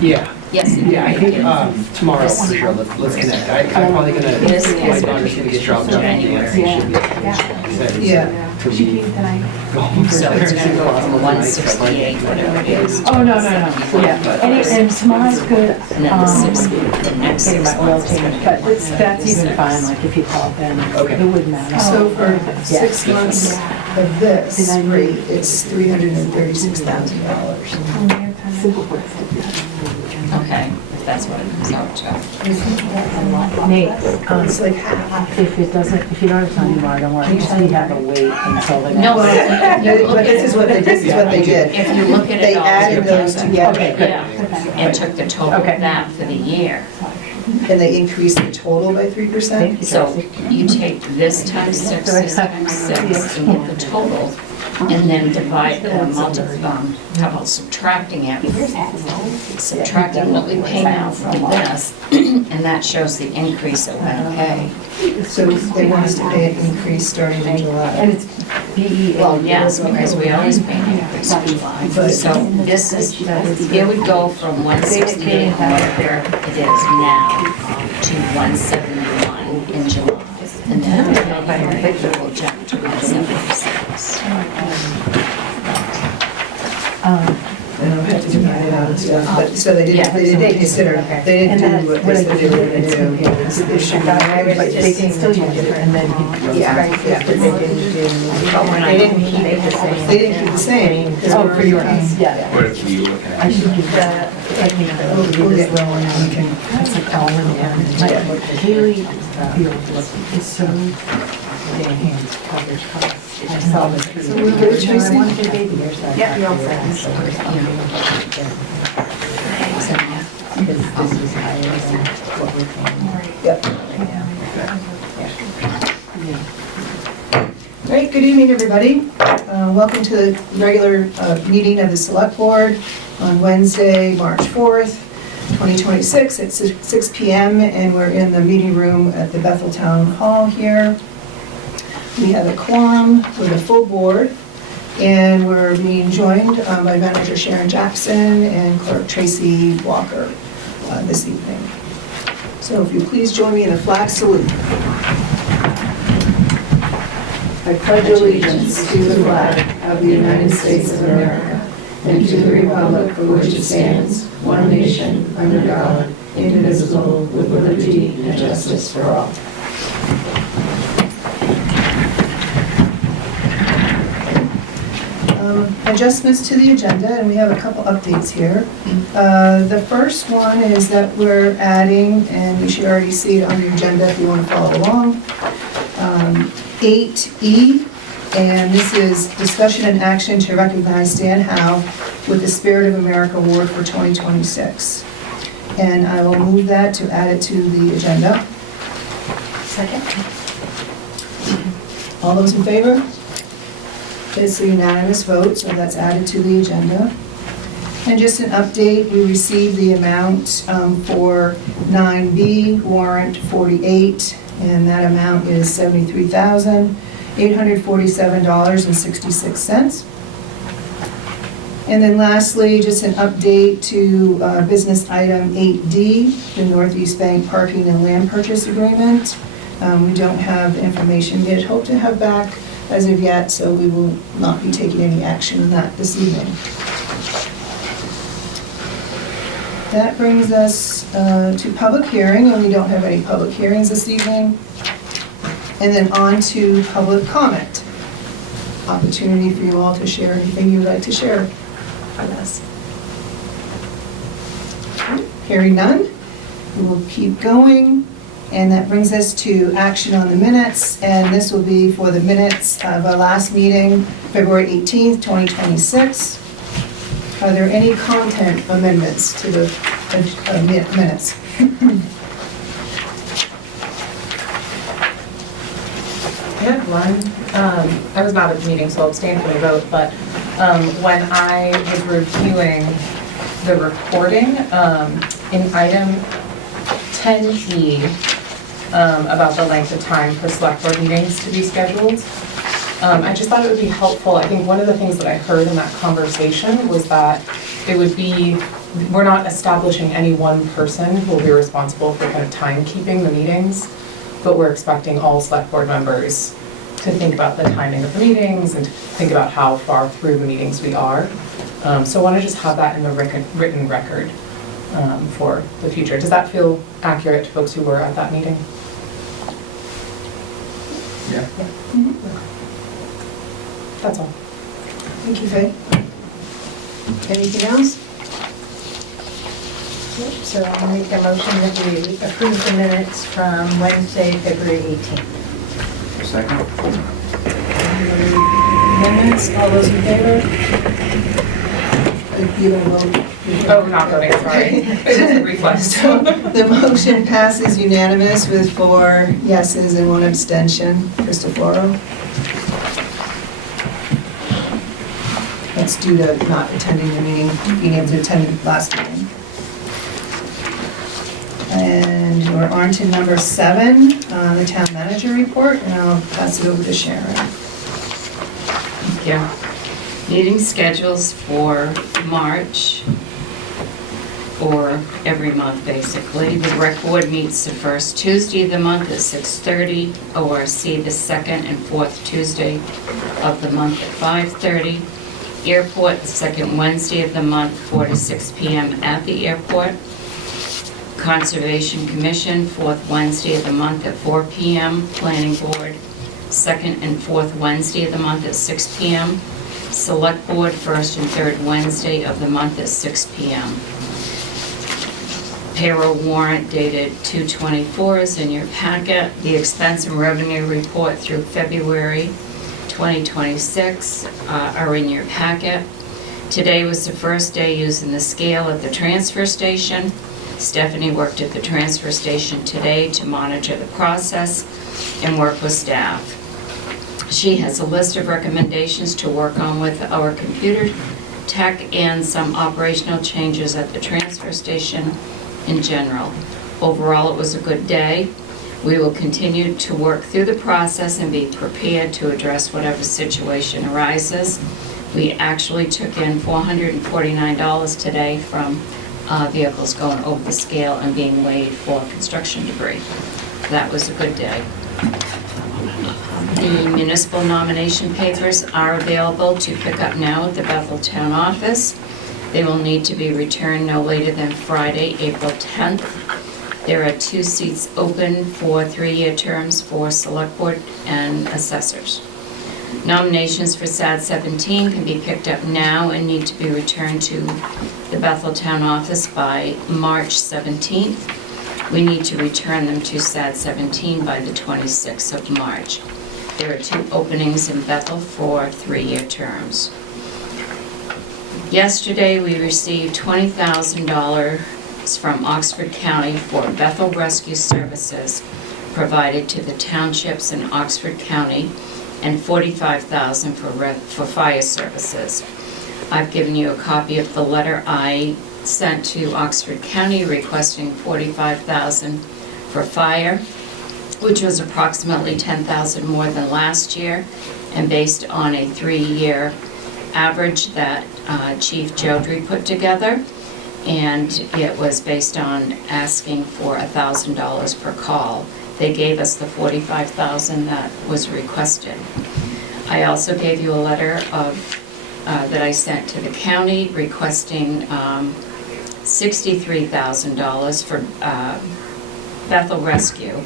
Yeah. Yes. Yeah, I think tomorrow for sure. Let's connect. I'm probably gonna. This is My daughter's gonna get dropped off. Yeah. To leave. So it's gonna go from 168, whatever it is. Oh, no. And tomorrow's good. And then the six, the next Getting 6 my oil months is change, gonna but be that's even 176. fine, like if you call then, Okay. it wouldn't matter. So for 6 months of this rate, it's $336,000. Okay, if that's what it comes out to. Nate, It's like half. if you don't have time tomorrow, don't worry, just we have to wait until the next. No, but if you look But this is what they did. If you look at They it all added those together Okay, good. Yeah, and took the total Okay. of that for the year. and they increased the total by 3%. Thank you. So you take this times 6, this times 6, and get the total, and then divide, how about subtracting it? Subtracting what we pay now from this, and that shows the increase that we're gonna pay. So they want us to pay an increase starting in July. And it's BEA. Well, yes, because we always pay an increase in July. So this is, it would go from 168, whatever it is now, to 171 in July. And then it will jump to 176. And I'll have to divide it out and stuff, but, so they didn't consider, they didn't do what they said they were gonna do. They should not, But but they can still use it, and then. Yeah. But they didn't do. They didn't keep it the same. They didn't keep the same. 'cause Oh, we're for your, already- yeah. What are you looking I at? should give that, I think, We'll get rolling and we can. that's like all in there. Haley is so damn hands coverage costs. I saw this. So we're good, Tracy? I wanted to baby yours. Yeah, you're all set. Because this is higher than what we're paying. Yep. Yeah. Great, good evening, everybody. Welcome to the regular meeting of the Select Board on Wednesday, March 4th, 2026 at 6 p.m. And we're in the meeting room at the Bethel Town Hall here. We have a quorum with a full board, and we're being joined by Manager Sharon Jackson and Clerk Tracy Walker this evening. So if you please join me in the flag salute. I pledge allegiance to the flag of the United States of America and to the republic for which it stands, one nation, under God, indivisible, with liberty and justice for all. Adjustments to the agenda, and we have a couple updates here. The first one is that we're adding, and you should already see it on the agenda if you want to follow along, 8E, and this is discussion and action to recognize Stan Howe with the Spirit of America Award for 2026. And I will move that to add it to the agenda. Second. All those in favor? It's a unanimous vote, so that's added to the agenda. And just an update, we received the amount for 9B, warrant 48, and that amount is $73,847.66. And then lastly, just an update to business item 8D, the Northeast Bank Parking and Land Purchase Agreement. We don't have the information yet, hope to have back as of yet, so we will not be taking any action on that this evening. That brings us to public hearing, and we don't have any public hearings this evening. And then on to public comment. Opportunity for you all to share anything you'd like to share with us. Hearing none, we will keep going. And that brings us to action on the minutes, and this will be for the minutes of our last meeting, February 18th, 2026. Are there any content amendments to the minutes? I had one. I was not at the meeting, so I'll abstain from the vote, but when I was reviewing the recording, in item 10E, about the length of time for select board meetings to be scheduled, I just thought it would be helpful. I think one of the things that I heard in that conversation was that it would be we're not establishing any one person who will be responsible for kind of timekeeping the meetings, but we're expecting all select board members to think about the timing of the meetings and to think about how far through the meetings we are. So I want to just have that in the written record for the future. Does that feel accurate to folks who were at that meeting? Yeah. That's all. Thank you, Faye. Anything else? So I'll make a motion that we approve the minutes from Wednesday, February 18th. Second? Amendments, all those in favor? You don't vote. Oh, we're not voting, sorry. It is a reflex. So the motion passes unanimous with 4 yeses and 1 abstention. Christopher? That's due to not attending the meeting, being able to attend the last meeting. And we're on to number 7, the town manager report, and I'll pass it over to Sharon. Thank you. Meeting schedules for March, or every month basically. The rec board meets the first Tuesday of the month at 6:30, ORC the second and fourth Tuesday of the month at 5:30. Airport, the second Wednesday of the month, 4 to 6 p.m. at the airport. Conservation Commission, fourth Wednesday of the month at 4 p.m. Planning Board, second and fourth Wednesday of the month at 6 p.m. Select Board, first and third Wednesday of the month at 6 p.m. Payroll warrant dated 2/24 is in your packet. The expense and revenue report through February 2026 are in your packet. Today was the first day using the scale at the transfer station. Stephanie worked at the transfer station today to monitor the process and work with staff. She has a list of recommendations to work on with our computer tech and some operational changes at the transfer station in general. Overall, it was a good day. We will continue to work through the process and be prepared to address whatever situation arises. We actually took in $449 today from vehicles going over the scale and being weighed for construction debris. That was a good day. The municipal nomination papers are available to pick up now at the Bethel Town Office. They will need to be returned no later than Friday, April 10th. There are 2 seats open for 3-year terms for Select Board and Assessors. Nominations for SAD 17 can be picked up now and need to be returned to the Bethel Town Office by March 17th. We need to return them to SAD 17 by the 26th of March. There are 2 openings in Bethel for 3-year terms. Yesterday, we received $20,000 from Oxford County for Bethel Rescue Services provided to the townships in Oxford County and $45,000 for fire services. I've given you a copy of the letter I sent to Oxford County requesting $45,000 for fire, which was approximately $10,000 more than last year, and based on a 3-year average that Chief Jodry put together, and it was based on asking for $1,000 per call. They gave us the $45,000 that was requested. I also gave you a letter that I sent to the county requesting $63,000 for Bethel Rescue.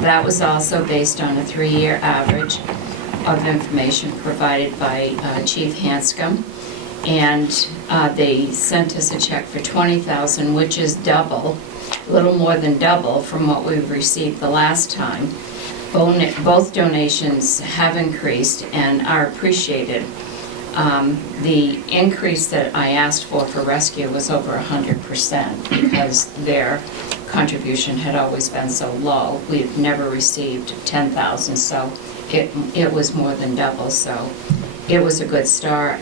That was also based on a 3-year average of information provided by Chief Hanscom. And they sent us a check for $20,000, which is double, a little more than double from what we received the last time. Both donations have increased and are appreciated. The increase that I asked for rescue was over 100% because their contribution had always been so low. We've never received $10,000, so it was more than double, so it was a good start.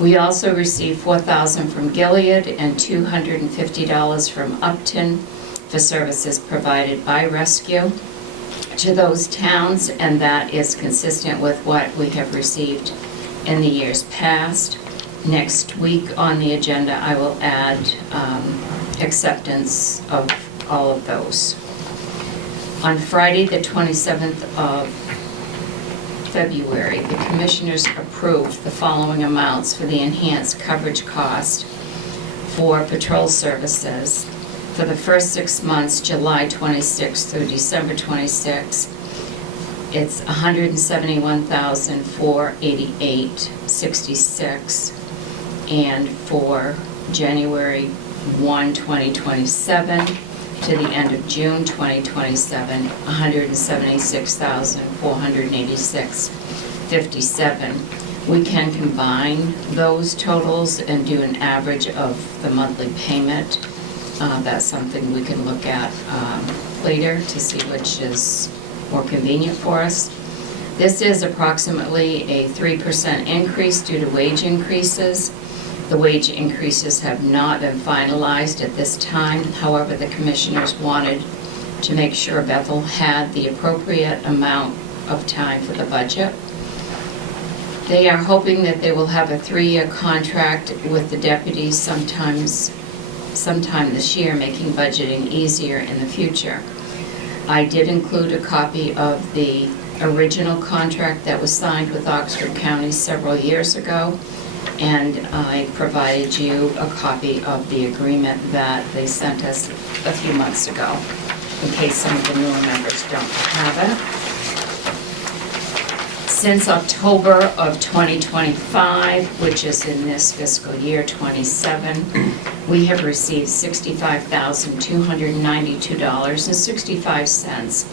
We also received $4,000 from Gilead and $250 from Upton for services provided by Rescue to those towns, and that is consistent with what we have received in the years past. Next week on the agenda, I will add acceptance of all of those. On Friday, the 27th of February, the Commissioners approved the following amounts for the enhanced coverage cost for patrol services for the first 6 months, July 26 through December 26. It's $171,488.66, and for January 1, 2027 to the end of June 2027, $176,486.57. We can combine those totals and do an average of the monthly payment. That's something we can look at later to see which is more convenient for us. This is approximately a 3% increase due to wage increases. The wage increases have not been finalized at this time. However, the Commissioners wanted to make sure Bethel had the appropriate amount of time for the budget. They are hoping that they will have a 3-year contract with the deputies sometime this year, making budgeting easier in the future. I did include a copy of the original contract that was signed with Oxford County several years ago, and I provided you a copy of the agreement that they sent us a few months ago, in case some of the newer members don't have it. Since October of 2025, which is in this fiscal year 27, we have received $65,292.65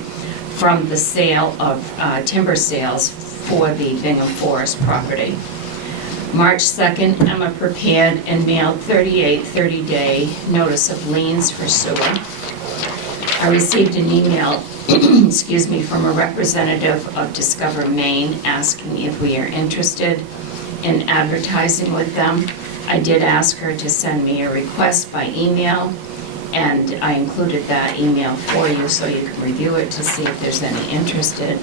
from the sale of timber sales for the Bingham Forest property. March 2nd, Emma prepared and mailed 38 30-day notice of liens for sewer. I received an email excuse me, from a representative of Discover Maine asking if we are interested in advertising with them. I did ask her to send me a request by email, and I included that email for you so you can review it to see if there's any interest in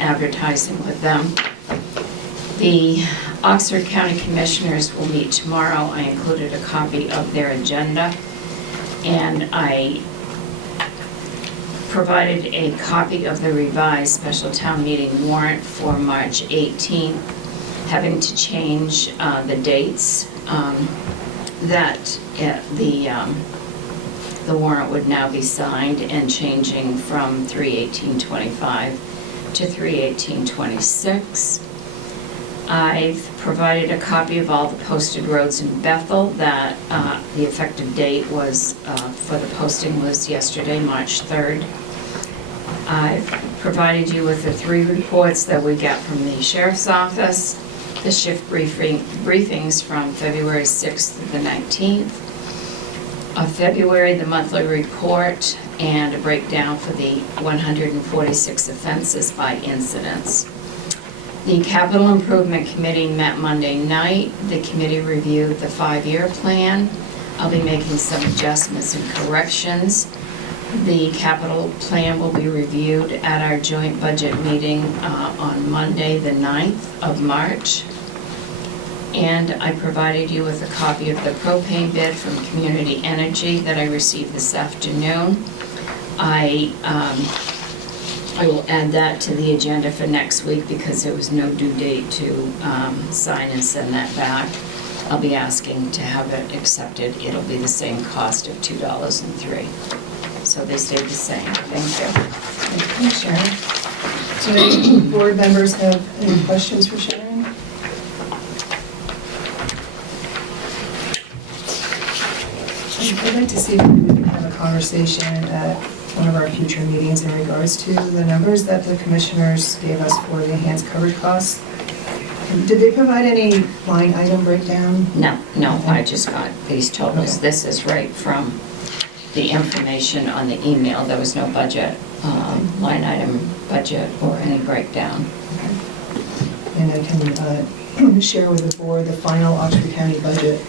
advertising with them. The Oxford County Commissioners will meet tomorrow. I included a copy of their agenda, and I provided a copy of the revised special town meeting warrant for March 18th, having to change the dates that the warrant would now be signed, and changing from 3/18/25 to 3/18/26. I've provided a copy of all the posted roads in Bethel that the effective date was for the posting was yesterday, March 3rd. I've provided you with the 3 reports that we got from the Sheriff's Office, the shift briefings from February 6th to the 19th, of February, the monthly report, and a breakdown for the 146 offenses by incidents. The Capital Improvement Committee met Monday night. The committee reviewed the 5-year plan. I'll be making some adjustments and corrections. The capital plan will be reviewed at our joint budget meeting on Monday, the 9th of March. And I provided you with a copy of the propane bid from Community Energy that I received this afternoon. I will add that to the agenda for next week because there was no due date to sign and send that back. I'll be asking to have it accepted. It'll be the same cost of $2.03. So they stayed the same. Thank you. Thank you, Sharon. Do any board members have any questions for Sharon? I'd like to see if we can have a conversation at one of our future meetings in regards to the numbers that the commissioners gave us for the enhanced coverage costs. Did they provide any line item breakdown? No, I just got these totals. Okay. This is right from the information on the email. There was no budget, line item budget, or any breakdown. Okay. And I can share with the board the final Oxford County budget.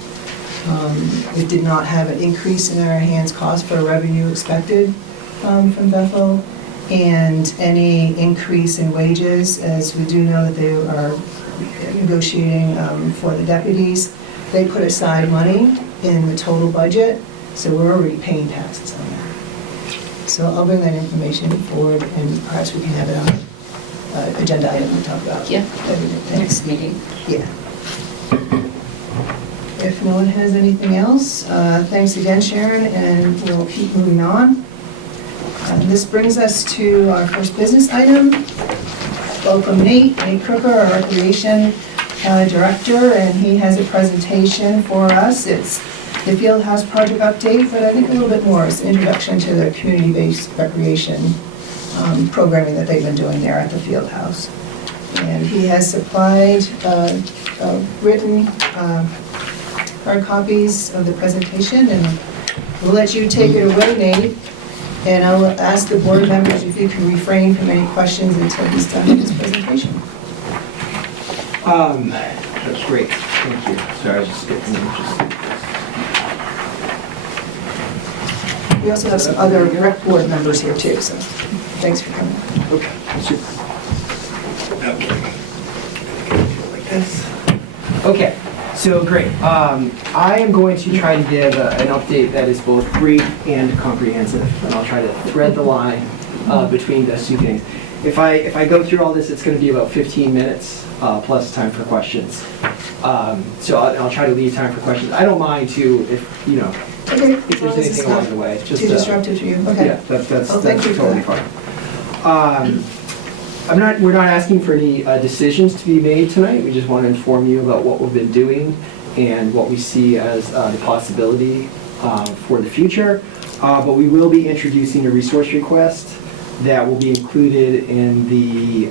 It did not have an increase in our enhanced cost for revenue expected from Bethel, and any increase in wages, as we do know that they are negotiating for the deputies. They put aside money in the total budget, so we're already paying taxes on that. So I'll bring that information forward, and perhaps we can have it on agenda item to talk about. Yeah. Everything. Next meeting. Yeah. If no one has anything else, thanks again, Sharon, and we'll keep moving on. This brings us to our first business item. Welcome Nate Crooker, our Recreation Director, and he has a presentation for us. It's the Fieldhouse project update, but I think a little bit more. It's an introduction to the community-based recreation programming that they've been doing there at the Fieldhouse. And he has supplied written hard copies of the presentation, and we'll let you take it away, Nate. And I will ask the board members if you can refrain from any questions until he's done with his presentation. That's great, thank you. Sorry, I was just getting We also have some other rec board members here too, so thanks for coming. Okay, super. Okay. Like this. Okay, so great. I am going to try to give an update that is both brief and comprehensive, and I'll try to thread the line between those two things. If I go through all this, it's going to be about 15 minutes plus time for questions. So I'll try to leave time for questions. I don't mind too if Okay. if there's anything along the way. Just Too disruptive for you, okay. Yeah, that's Thank you for totally that. fine. We're not asking for any decisions to be made tonight. We just want to inform you about what we've been doing and what we see as the possibility for the future. But we will be introducing a resource request that will be included in the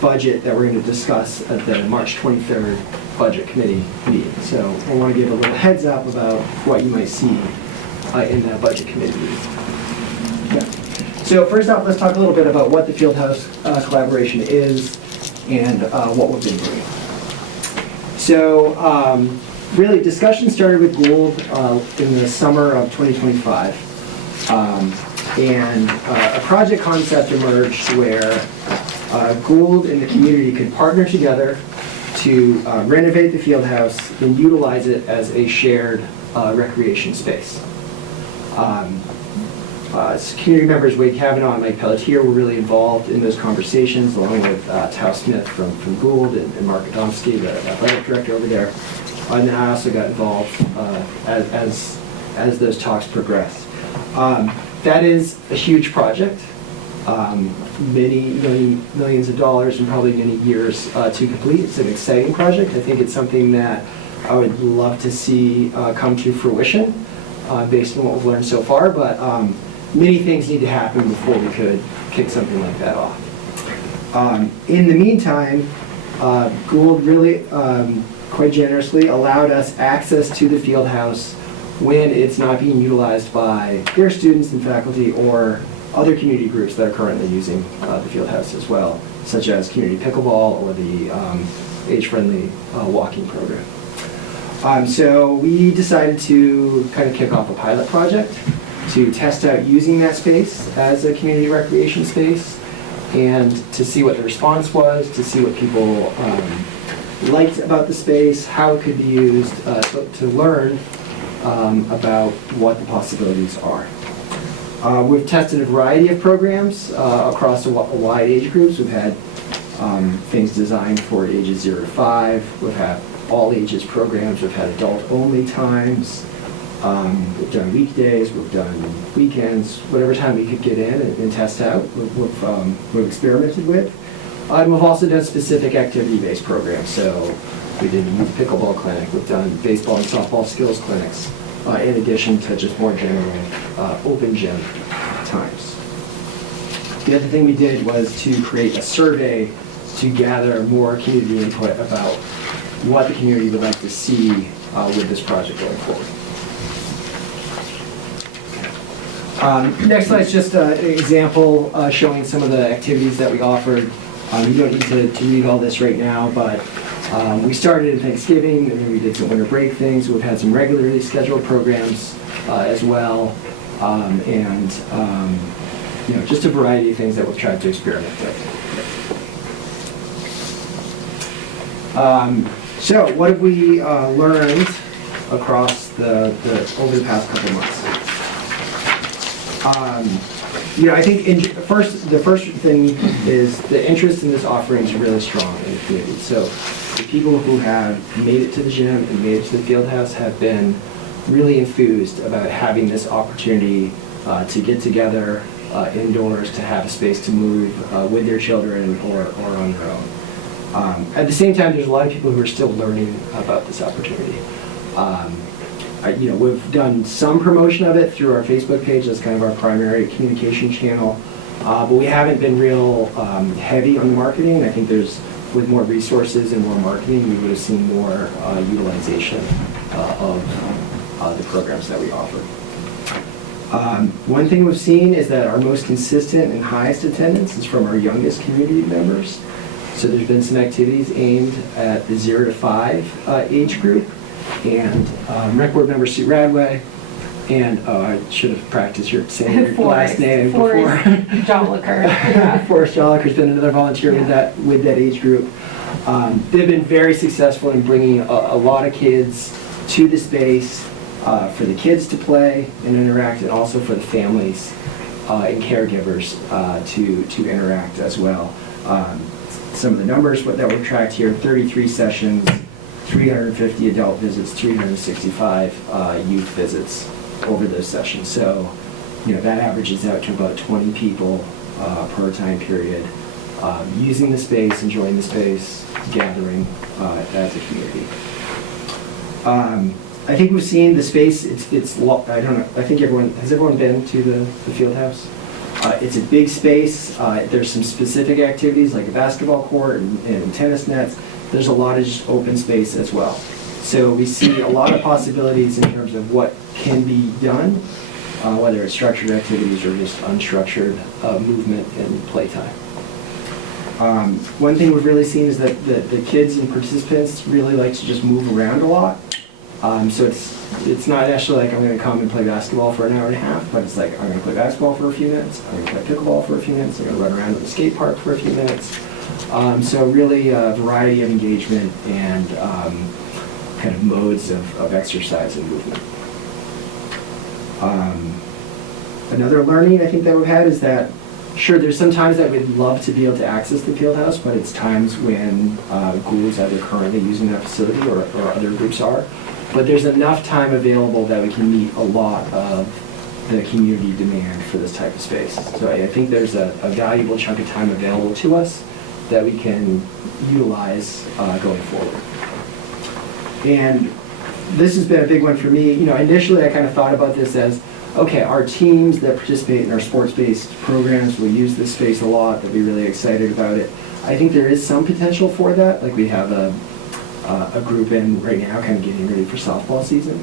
budget that we're going to discuss at the March 23rd Budget Committee meeting. So I want to give a little heads up about what you might see in that Budget Committee meeting. Yeah. So first off, let's talk a little bit about what the Fieldhouse collaboration is and what we've been doing. So really, discussion started with Gould in the summer of 2025. And a project concept emerged where Gould and the community could partner together to renovate the Fieldhouse and utilize it as a shared recreation space. Community members Wade Cavanaugh and Mike Pelletier were really involved in those conversations, along with Tao Smith from Gould and Mark Adomsky, the athletic director over there. And then I also got involved as those talks progressed. That is a huge project, millions of dollars and probably many years to complete. It's an exciting project. I think it's something that I would love to see come to fruition based on what we've learned so far, but many things need to happen before we could kick something like that off. In the meantime, Gould really quite generously allowed us access to the Fieldhouse when it's not being utilized by their students and faculty or other community groups that are currently using the Fieldhouse as well, such as community pickleball or the age-friendly walking program. So we decided to kind of kick off a pilot project to test out using that space as a community recreation space and to see what the response was, to see what people liked about the space, how it could be used, to learn about what the possibilities are. We've tested a variety of programs across a wide age groups. We've had things designed for ages 0 to 5. We've had all ages programs. We've had adult-only times. We've done weekdays. We've done weekends. Whatever time we could get in and test out, we've experimented with. And we've also done specific activity-based programs. So we did a youth pickleball clinic. We've done baseball and softball skills clinics, in addition to just more general open gym times. The other thing we did was to create a survey to gather more community input about what the community would like to see with this project going forward. Next slide is just an example showing some of the activities that we offered. You don't need to read all this right now, but we started in Thanksgiving, and then we did some winter break things. We've had some regularly scheduled programs as well, and just a variety of things that we've tried to experiment with. So what have we learned across over the past couple months? I think the first thing is the interest in this offering is really strong in the community. So the people who have made it to the gym and made it to the field house have been really enthused about having this opportunity to get together indoors, to have a space to move with their children or on their own. At the same time, there's a lot of people who are still learning about this opportunity. We've done some promotion of it through our Facebook page. That's kind of our primary communication channel. But we haven't been real heavy on the marketing. I think with more resources and more marketing, we would have seen more utilization of the programs that we offer. One thing we've seen is that our most consistent and highest attendance is from our youngest community members. So there's been some activities aimed at the 0 to 5 age group. And Rec Board member Sue Radway, and I should have practiced saying your last name before. Jolliker. Forrest Jolliker's been another volunteer with that age group. They've been very successful in bringing a lot of kids to the space for the kids to play and interact, and also for the families and caregivers to interact as well. Some of the numbers that were tracked here: 33 sessions, 350 adult visits, 365 youth visits over those sessions. So, that averages out to about 20 people per time period using the space, enjoying the space, gathering as a community. I think we've seen the space. I don't know. I think has everyone been to the field house? It's a big space. There's some specific activities like a basketball court and tennis nets. There's a lot of just open space as well. So we see a lot of possibilities in terms of what can be done, whether it's structured activities or just unstructured movement and playtime. One thing we've really seen is that the kids and participants really like to just move around a lot. So it's not actually like I'm going to come and play basketball for an hour and a half, but it's like I'm going to play basketball for a few minutes, I'm going to play pickleball for a few minutes, I'm going to run around at the skate park for a few minutes. So really a variety of engagement and kind of modes of exercise and movement. Another learning I think that we've had is that, sure, there's some times that we'd love to be able to access the field house, but it's times when Gould's either currently using that facility or other groups are. But there's enough time available that we can meet a lot of the community demand for this type of space. So I think there's a valuable chunk of time available to us that we can utilize going forward. And this has been a big one for me. Initially I kind of thought about this as, okay, our teams that participate in our sports-based programs will use this space a lot. They'll be really excited about it. I think there is some potential for that. Like we have a group in right now kind of getting ready for softball season.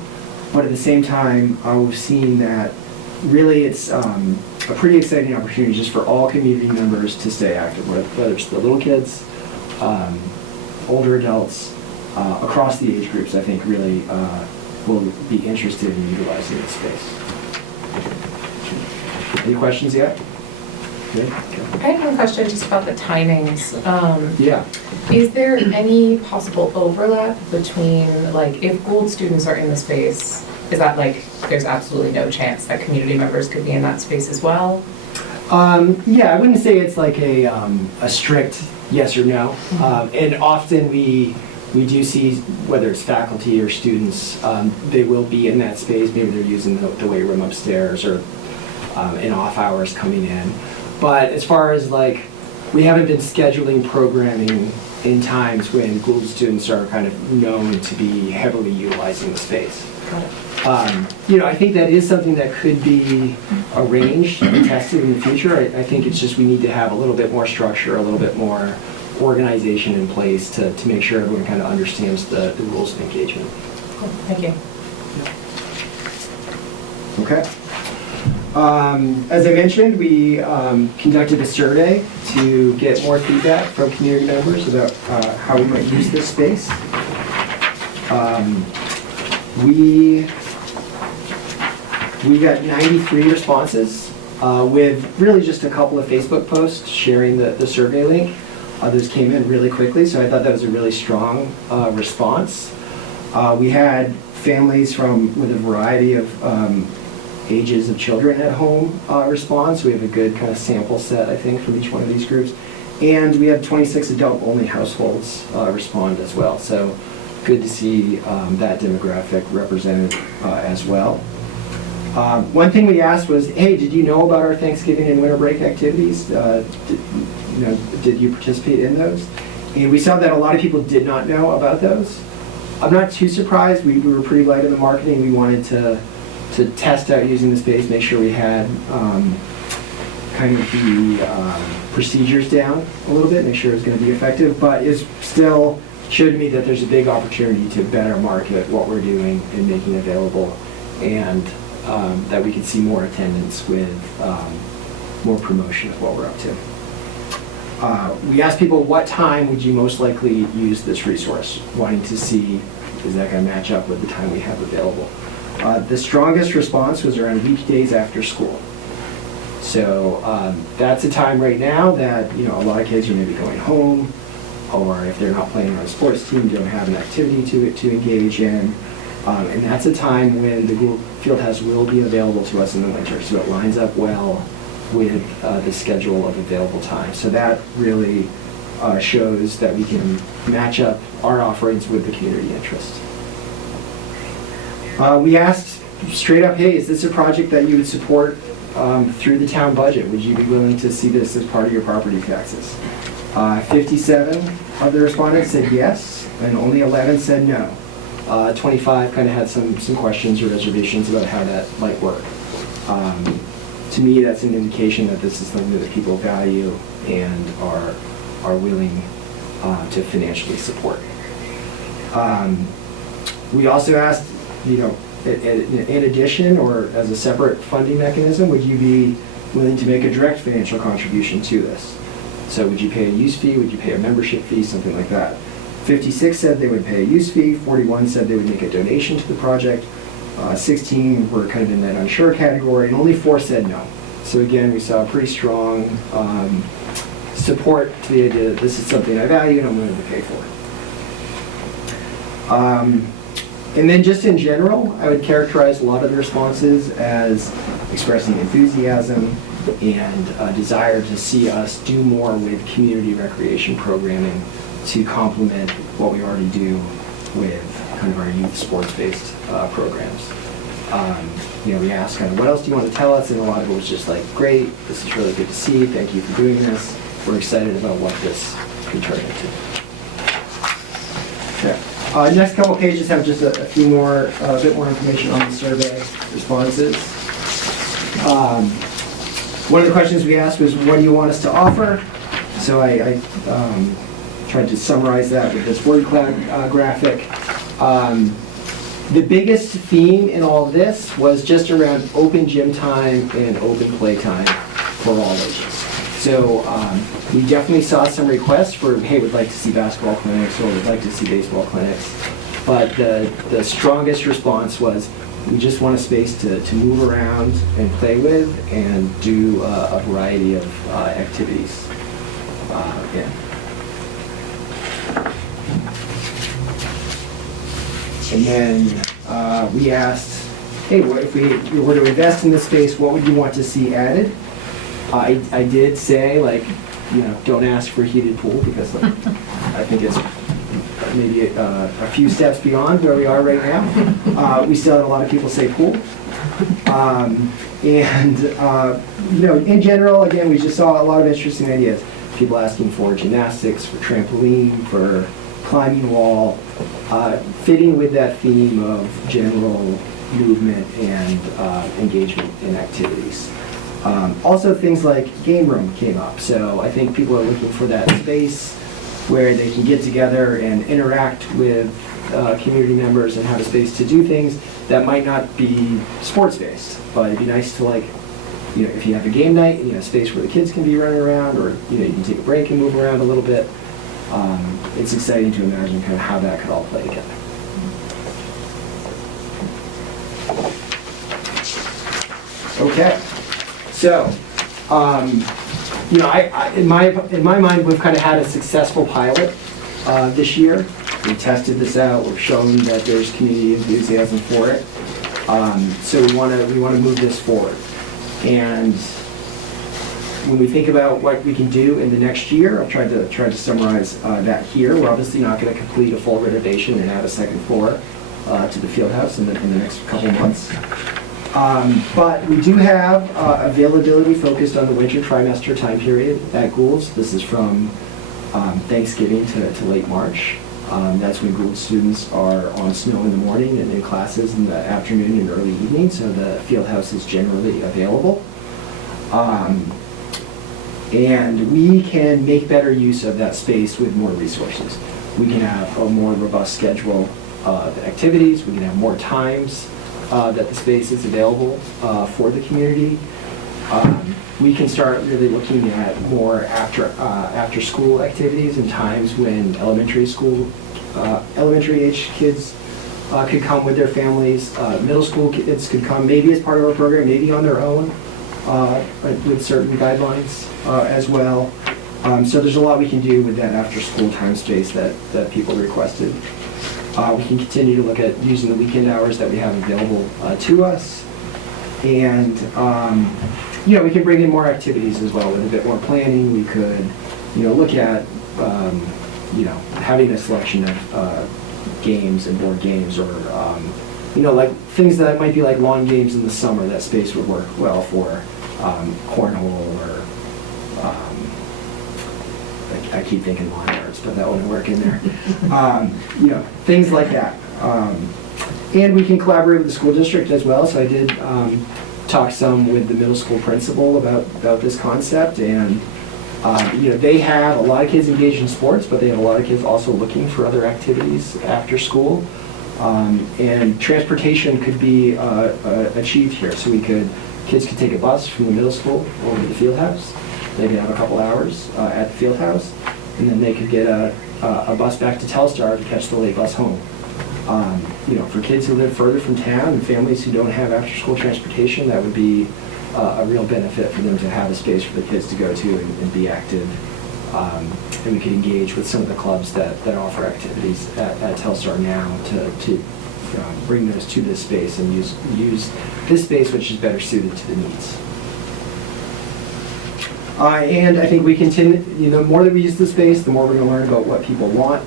But at the same time, we've seen that really it's a pretty exciting opportunity just for all community members to stay active, whether it's the little kids, older adults, across the age groups. I think really will be interested in utilizing this space. Any questions yet? Good? Okay. I had one question just about the timings. Yeah. Is there any possible overlap between, like, if Gould students are in the space, is that like, there's absolutely no chance that community members could be in that space as well? Yeah, I wouldn't say it's like a strict yes or no. And often we do see, whether it's faculty or students, they will be in that space. Maybe they're using the weight room upstairs or in off hours coming in. But as far as like, we haven't been scheduling programming in times when Gould students are kind of known to be heavily utilizing the space. Got it. I think that is something that could be arranged and tested in the future. I think it's just we need to have a little bit more structure, a little bit more organization in place to make sure everyone kind of understands the rules of engagement. Cool. Thank you. Okay. As I mentioned, we conducted a survey to get more feedback from community members about how we might use this space. We got 93 responses with really just a couple of Facebook posts sharing the survey link. Others came in really quickly, so I thought that was a really strong response. We had families with a variety of ages of children at home respond, so we have a good kind of sample set, I think, from each one of these groups. And we had 26 adult-only households respond as well, so good to see that demographic represented as well. One thing we asked was, hey, did you know about our Thanksgiving and winter break activities? Did you participate in those? And we saw that a lot of people did not know about those. I'm not too surprised. We were pretty light in the marketing. We wanted to test out using the space, make sure we had kind of the procedures down a little bit, make sure it was going to be effective, but it still showed me that there's a big opportunity to better market what we're doing and making available, and that we could see more attendance with more promotion of what we're up to. We asked people, what time would you most likely use this resource? Wanting to see, is that going to match up with the time we have available? The strongest response was around weekdays after school. So that's a time right now that a lot of kids are maybe going home, or if they're not playing on a sports team, don't have an activity to engage in. And that's a time when the Google Fieldhouse will be available to us in the winter. So it lines up well with the schedule of available time. So that really shows that we can match up our offerings with the community interest. We asked straight up, hey, is this a project that you would support through the town budget? Would you be willing to see this as part of your property taxes? 57 of the respondents said yes, and only 11 said no. 25 kind of had some questions or reservations about how that might work. To me, that's an indication that this is something that people value and are willing to financially support. We also asked, in addition or as a separate funding mechanism, would you be willing to make a direct financial contribution to this? So would you pay a use fee? Would you pay a membership fee? Something like that. 56 said they would pay a use fee. 41 said they would make a donation to the project. 16 were kind of in that unsure category, and only 4 said no. So again, we saw pretty strong support to the idea that this is something I value and I'm willing to pay for. And then just in general, I would characterize a lot of the responses as expressing enthusiasm and a desire to see us do more with community recreation programming to complement what we already do with kind of our youth sports-based programs. We asked kind of, what else do you want to tell us? And a lot of it was just like, great, this is really good to see, thank you for doing this. We're excited about what this could turn into. Okay. Next couple pages have just a few more, a bit more information on the survey responses. One of the questions we asked was, what do you want us to offer? So I tried to summarize that with this word cloud graphic. The biggest theme in all of this was just around open gym time and open play time for all ages. So we definitely saw some requests for, hey, we'd like to see basketball clinics or we'd like to see baseball clinics. But the strongest response was, we just want a space to move around and play with and do a variety of activities. Yeah. And then we asked, hey, what if we were to invest in this space, what would you want to see added? I did say, don't ask for a heated pool, because I think it's maybe a few steps beyond where we are right now. We still had a lot of people say pool. In general, again, we just saw a lot of interesting ideas. People asking for gymnastics, for trampoline, for climbing wall, fitting with that theme of general movement and engagement in activities. Also, things like game room came up. So I think people are looking for that space where they can get together and interact with community members and have a space to do things that might not be sports-based. But it'd be nice to, if you have a game night, a space where the kids can be running around, or you can take a break and move around a little bit. It's exciting to imagine kind of how that could all play together. Okay, so You know, in my mind, we've kind of had a successful pilot this year. We tested this out. We've shown that there's community enthusiasm for it. So we want to move this forward. And when we think about what we can do in the next year, I've tried to summarize that here. We're obviously not going to complete a full renovation and add a second floor to the field house in the next couple of months. But we do have availability focused on the winter trimester time period at Gould's. This is from Thanksgiving to late March. That's when Gould students are on snow in the morning and in classes in the afternoon and early evening, so the field house is generally available. And we can make better use of that space with more resources. We can have a more robust schedule of activities. We can have more times that the space is available for the community. We can start really looking at more after school activities and times when elementary age kids could come with their families. Middle school kids could come maybe as part of our program, maybe on their own with certain guidelines as well. So there's a lot we can do with that after school time space that people requested. We can continue to look at using the weekend hours that we have available to us. And we can bring in more activities as well with a bit more planning. We could, look at, having a selection of games and board games, or, like things that might be like lawn games in the summer. That space would work well for cornhole, or I keep thinking lawn darts, but that wouldn't work in there. Things like that. And we can collaborate with the school district as well. So I did talk some with the middle school principal about this concept, and they have a lot of kids engaged in sports, but they have a lot of kids also looking for other activities after school. And transportation could be achieved here. So kids could take a bus from the middle school over to the field house. They could have a couple hours at the field house, and then they could get a bus back to Telstar to catch the late bus home. For kids who live further from town and families who don't have after-school transportation, that would be a real benefit for them to have a space for the kids to go to and be active. And we could engage with some of the clubs that offer activities at Telstar now to bring those to this space and use this space, which is better suited to the needs. And I think we continue, the more that we use the space, the more we're going to learn about what people want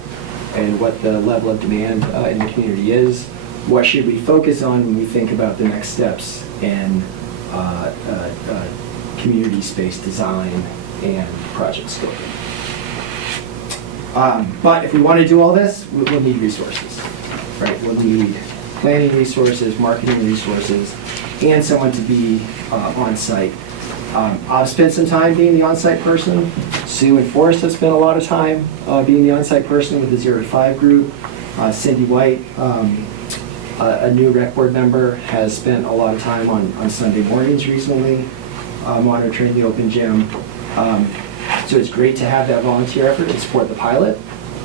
and what the level of demand in the community is. What should we focus on when we think about the next steps in community space design and project scoping? But if we want to do all this, we'll need resources, right? We'll need planning resources, marketing resources, and someone to be on site. I've spent some time being the on-site person. Sue and Forrest have spent a lot of time being the on-site person with the 0 to 5 group. Cindy White, a new rec board member, has spent a lot of time on Sunday mornings recently, monitoring the open gym. So it's great to have that volunteer effort to support the pilot,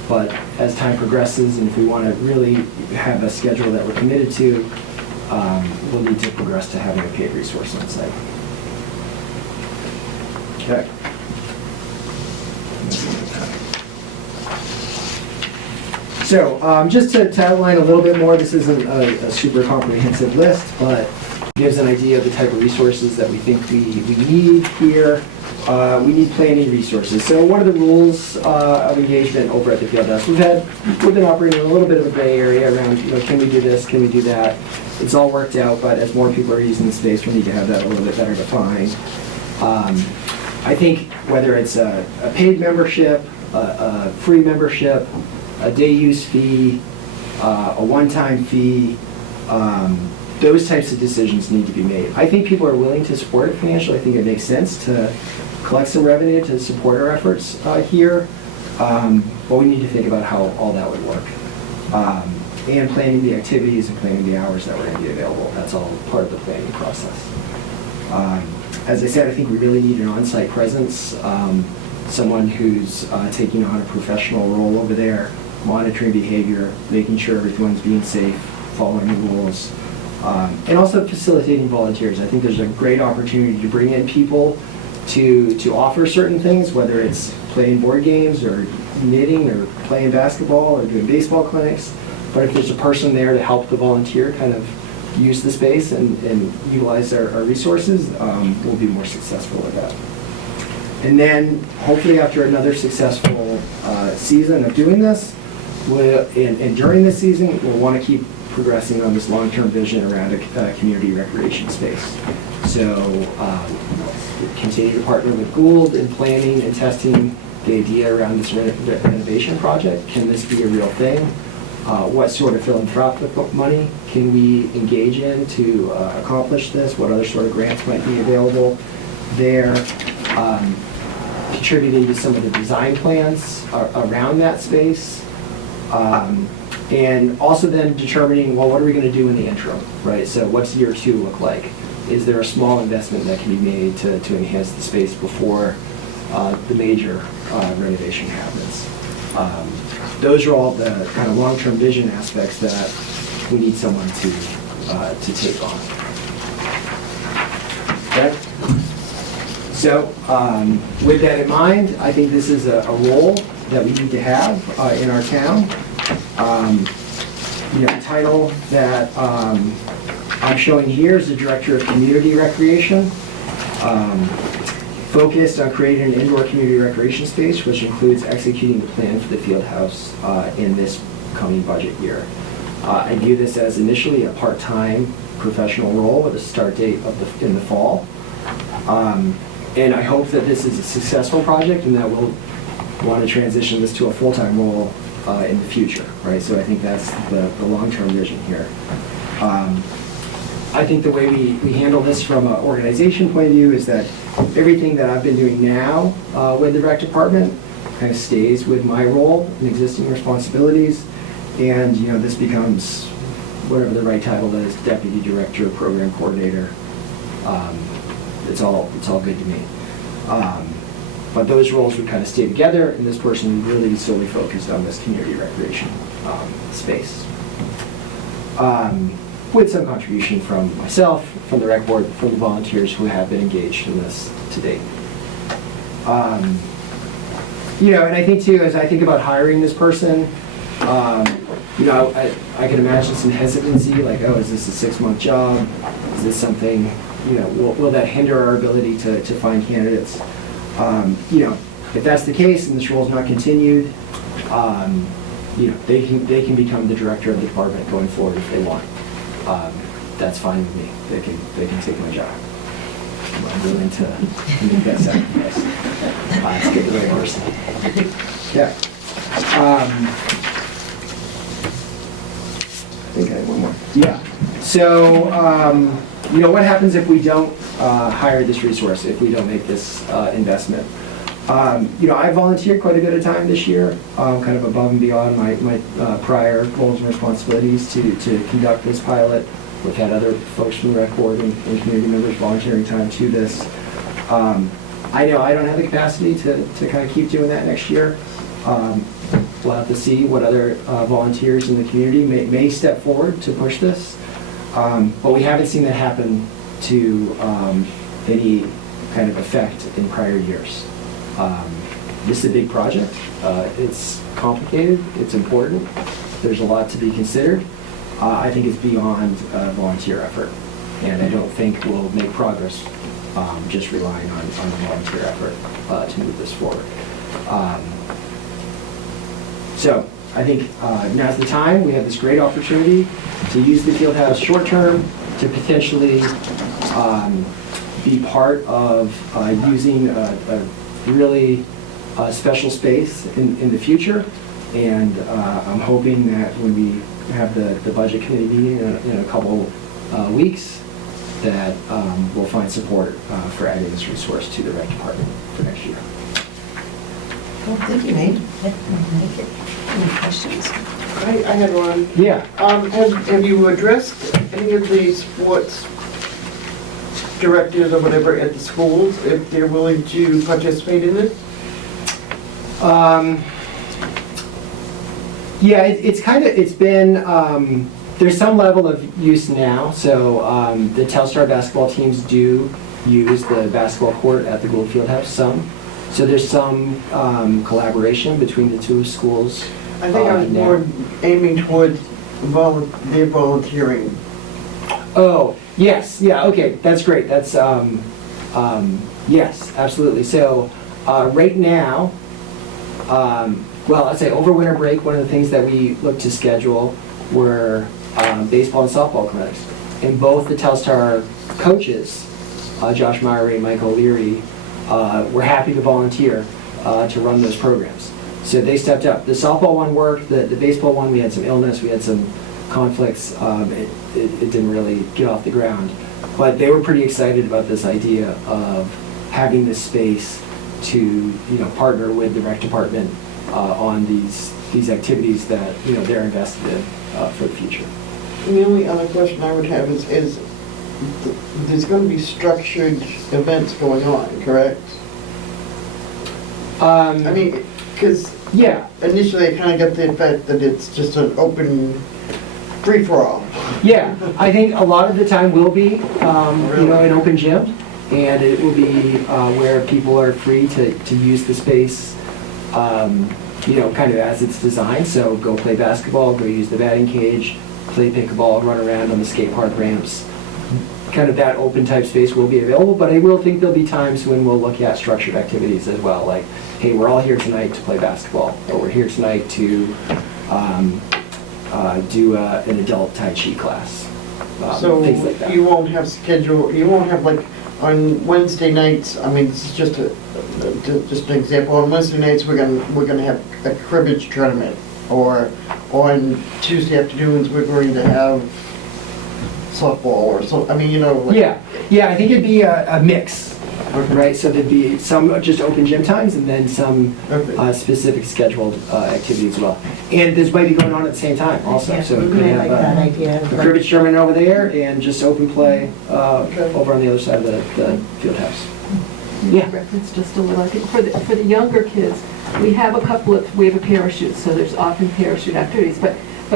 but as time progresses, and if we want to really have a schedule that we're committed to, we'll need to progress to having a paid resource on site. Okay. So just to outline a little bit more, this isn't a super comprehensive list, but gives an idea of the type of resources that we think we need here. We need planning resources. So what are the rules of engagement over at the field house? We've been operating in a little bit of a gray area around, can we do this, can we do that? It's all worked out, but as more people are using the space, we need to have that a little bit better defined. I think whether it's a paid membership, a free membership, a day use fee, a one-time fee, those types of decisions need to be made. I think people are willing to support it financially. I think it makes sense to collect some revenue to support our efforts here, but we need to think about how all that would work. And planning the activities and planning the hours that we're going to be available. That's all part of the planning process. As I said, I think we really need an on-site presence, someone who's taking on a professional role over there, monitoring behavior, making sure everyone's being safe, following the rules, and also facilitating volunteers. I think there's a great opportunity to bring in people to offer certain things, whether it's playing board games or knitting or playing basketball or doing baseball clinics. But if there's a person there to help the volunteer kind of use the space and utilize our resources, we'll be more successful with that. And then hopefully after another successful season of doing this, and during this season, we'll want to keep progressing on this long-term vision around a community recreation space. So continue to partner with Gould in planning and testing the idea around this renovation project. Can this be a real thing? What sort of philanthropic money can we engage in to accomplish this? What other sort of grants might be available there? Contributing to some of the design plans around that space. And also then determining, well, what are we going to do in the interim, right? So what's year 2 look like? Is there a small investment that can be made to enhance the space before the major renovation happens? Those are all the kind of long-term vision aspects that we need someone to take on. Okay? So with that in mind, I think this is a role that we need to have in our town. The title that I'm showing here is the Director of Community Recreation, focused on creating an indoor community recreation space, which includes executing the plan for the field house in this coming budget year. I view this as initially a part-time professional role with a start date in the fall. And I hope that this is a successful project and that we'll want to transition this to a full-time role in the future, right? So I think that's the long-term vision here. I think the way we handle this from an organization point of view is that everything that I've been doing now with the rec department kind of stays with my role and existing responsibilities. And this becomes whatever the right title is, Deputy Director, Program Coordinator. It's all good to me. But those roles would kind of stay together, and this person would really be solely focused on this community recreation space. With some contribution from myself, from the rec board, from the volunteers who have been engaged in this to date. And I think too, as I think about hiring this person, I can imagine some hesitancy, like, oh, is this a 6-month job? Is this something, will that hinder our ability to find candidates? If that's the case and this role is not continued, they can become the director of the department going forward if they want. That's fine with me. They can take my job. I'm willing to make that sacrifice. Let's get the right person. Yeah. I think I have one more. Yeah. So, what happens if we don't hire this resource, if we don't make this investment? I volunteered quite a bit of time this year, kind of above and beyond my prior roles and responsibilities to conduct this pilot. We've had other folks from the rec board and community members volunteering time to this. I know I don't have the capacity to kind of keep doing that next year. We'll have to see what other volunteers in the community may step forward to push this. But we haven't seen that happen to any kind of effect in prior years. This is a big project. It's complicated. It's important. There's a lot to be considered. I think it's beyond volunteer effort, and I don't think we'll make progress just relying on the volunteer effort to move this forward. So I think now's the time. We have this great opportunity to use the field house short term to potentially be part of using a really special space in the future. And I'm hoping that when we have the budget committee meeting in a couple weeks, that we'll find support for adding this resource to the rec department for next year. Well, thank you, Nate. Any questions? I had one. Yeah. Have you addressed any of the sports directors or whatever at the schools, if they're willing to participate in this? Yeah, it's been, there's some level of use now. So the Telstar basketball teams do use the basketball court at the Gould Fieldhouse some. So there's some collaboration between the two schools. I think I was now. more aiming towards their volunteering. Oh, yes, yeah, okay, that's great. That's, yes, absolutely. So right now, well, I'd say over winter break, one of the things that we looked to schedule were baseball and softball clinics. And both the Telstar coaches, Josh Mowry and Mike O'Leary, were happy to volunteer to run those programs. So they stepped up. The softball one worked, the baseball one, we had some illness, we had some conflicts. It didn't really get off the ground. But they were pretty excited about this idea of having this space to, partner with the rec department on these activities that, they're invested in for the future. And the only other question I would have is there's going to be structured events going on, correct? I mean, because Yeah, initially I kind of got the effect that it's just an open free-for-all. yeah. I think a lot of the time will be, an open gym, and it will be where people are free to use the space, kind of as it's designed. So go play basketball, go use the batting cage, play pickleball, run around on the skate park ramps. Kind of that open type space will be available, but I will think there'll be times when we'll look at structured activities as well, like, hey, we're all here tonight to play basketball, or we're here tonight to do an adult Tai Chi class, So things like that. you won't have like on Wednesday nights, I mean, this is just an example, on Wednesday nights, we're gonna have a cribbage tournament, or on Tuesday afternoons, we're going to have softball or so, I mean, like. Yeah, I think it'd be a mix, right? So there'd be some just open gym times and then some Okay. specific scheduled activities as well. And this might be going on at the same time also, so we could I like that have idea. a cribbage tournament over there and just open play Okay. over on the other side of the field house. Yeah. Reference just a little, I think for the younger kids, we have a parachute, so there's often parachute activities, but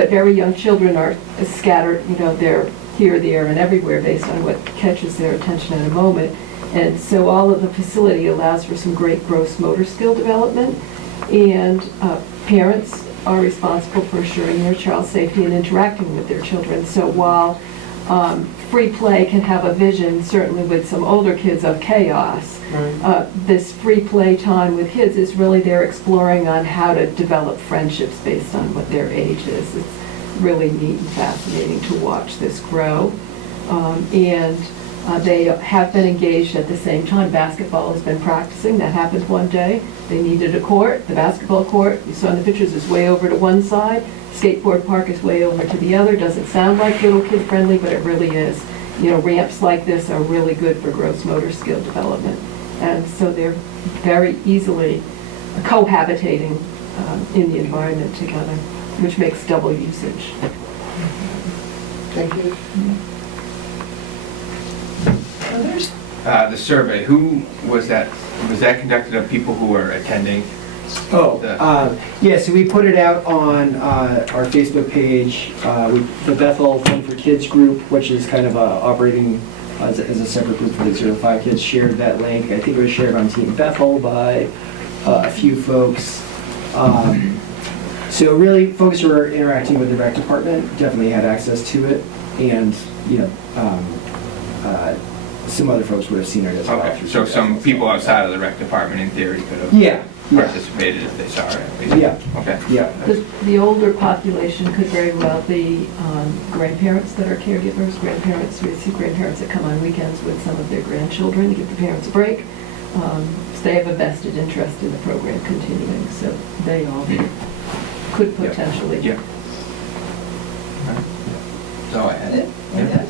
very young children are scattered, they're here, there, and everywhere based on what catches their attention in a moment. And so all of the facility allows for some great gross motor skill development, and parents are responsible for assuring their child's safety and interacting with their children. So while free play can have a vision, certainly with some older kids, of chaos, this free play time with kids is really they're exploring on how to develop friendships based on what their age is. It's really neat and fascinating to watch this grow. They have been engaged at the same time. Basketball has been practicing. That happened one day. They needed a court. The basketball court, you saw in the pictures, is way over to one side. Skateboard park is way over to the other. Doesn't sound like little kid friendly, but it really is. Ramps like this are really good for gross motor skill development. And so they're very easily cohabitating in the environment together, which makes double usage. Thank you. Others? The survey, who was that? Was that conducted of people who were attending? Yeah, so we put it out on our Facebook page, the Bethel Fun for Kids group, which is kind of operating as a separate group for the 0 to 5 kids, shared that link. I think it was shared on Team Bethel by a few folks. So really, folks who are interacting with the rec department definitely had access to it, and some other folks would have seen it as well. Okay, so some people outside of the rec department in theory could have Yeah. participated if they saw it. Yeah. Okay. Yeah. The older population could very well be grandparents that are caregivers, grandparents, we see grandparents that come on weekends with some of their grandchildren, give the parents a break. So they have a vested interest in the program continuing, so they all could potentially. Yeah. So I had it. Yeah.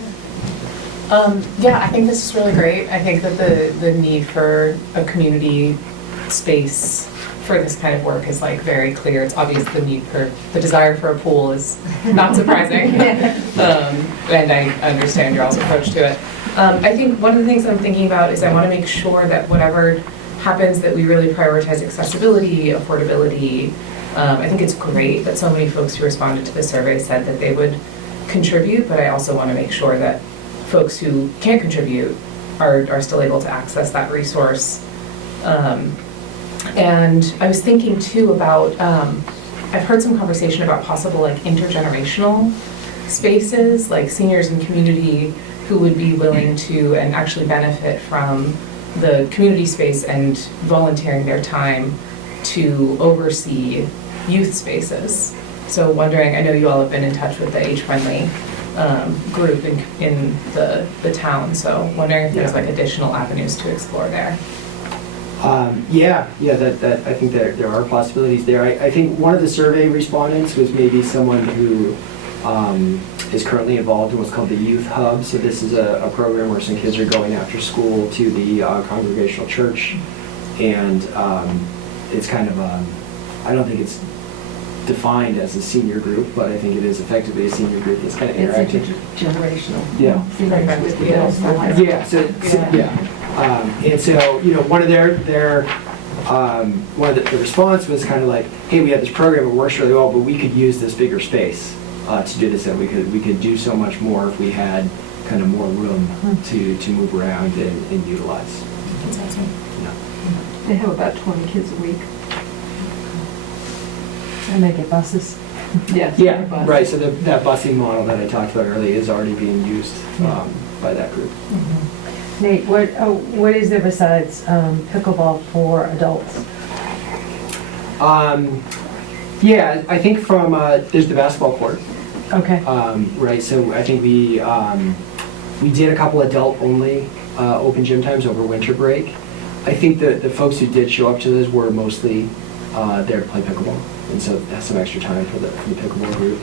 Yeah, I think this is really great. I think that the need for a community space for this kind of work is like very clear. It's obvious the desire for a pool is not surprising. And I understand your all's approach to it. I think one of the things I'm thinking about is I want to make sure that whatever happens that we really prioritize accessibility, affordability. I think it's great that so many folks who responded to the survey said that they would contribute, but I also want to make sure that folks who can't contribute are still able to access that resource. And I was thinking too about, I've heard some conversation about possible like intergenerational spaces, like seniors in community who would be willing to and actually benefit from the community space and volunteering their time to oversee youth spaces. So wondering, I know you all have been in touch with the age-friendly group in the town, so wondering if there's like additional avenues to explore there. That I think there are possibilities there. I think one of the survey respondents was maybe someone who is currently involved in what's called the Youth Hub. So this is a program where some kids are going after school to the Congregational Church, and it's kind of I don't think it's defined as a senior group, but I think it is effectively a senior group that's kind of interactive. It's intergenerational. Yeah. Seniors with the middle school, high school. And so, you know, one of their one of the response was kind of like, hey, we have this program, it works really well, but we could use this bigger space to do this, and we could do so much more if we had kind of more room to move around and utilize. That's awesome. Yeah. They have about 20 kids a week. And they get buses. Yes. Yeah, bus. right, so that busing model that I talked about earlier is already being used by that group. Nate, what is there besides pickleball for adults? Yeah, I think from, there's the basketball court. Okay. Right, so I think we did a couple adult-only open gym times over winter break. I think the folks who did show up to those were mostly there to play pickleball, and so that's some extra time for the pickleball group.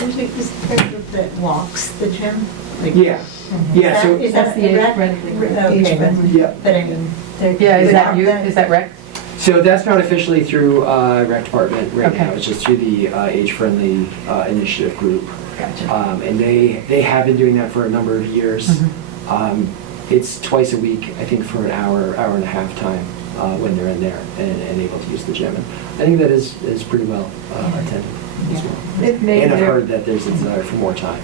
Is there a group that walks the gym? Like- Yeah, yeah, so, Is That's that the the rec? age-friendly group. Okay, Age-friendly. yeah. but I mean, they're. Yeah, is that you, without is that rec? So that's not officially through rec department right Okay. now, it's just through the age-friendly initiative group. Gotcha. And they have been doing that for a number of years. It's twice a week, I think, for an hour and a half time when they're in there and able to use the gym. And I think that is pretty well attended as well. They've made And I've their, heard that there's a desire for more time.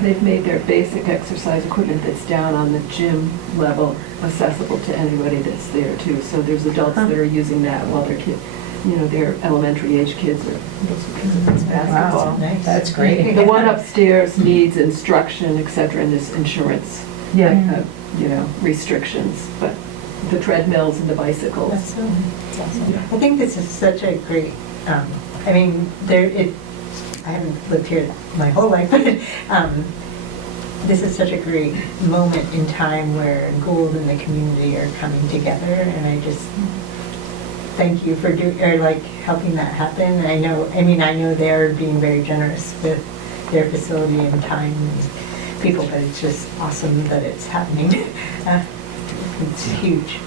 they've made their basic exercise equipment that's down on the gym level accessible to anybody that's there too. So there's adults that are using that while their kids, you know, their elementary age kids are, it's basketball. Wow, nice. That's great. The one upstairs needs instruction, et cetera, and this insurance, Yeah. you know, restrictions, but the treadmills and the bicycles. That's awesome. I think this is such a great, I mean, I haven't lived here my whole life, but this is such a great moment in time where Gould and the community are coming together, and I just thank you for helping that happen. I know they're being very generous with their facility and time and people, but it's just awesome that it's happening. It's huge.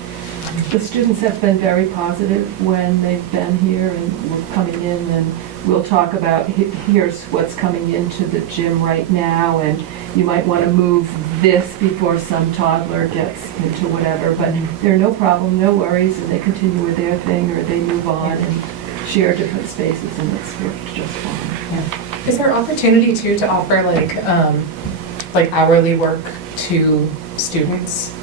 The students have been very positive when they've been here and we're coming in, and we'll talk about, here's what's coming into the gym right now, and you might want to move this before some toddler gets into whatever, but they're no problem, no worries, and they continue with their thing, or they move on and share different spaces, and it's worked just fine. Is there opportunity too to offer like hourly work to students,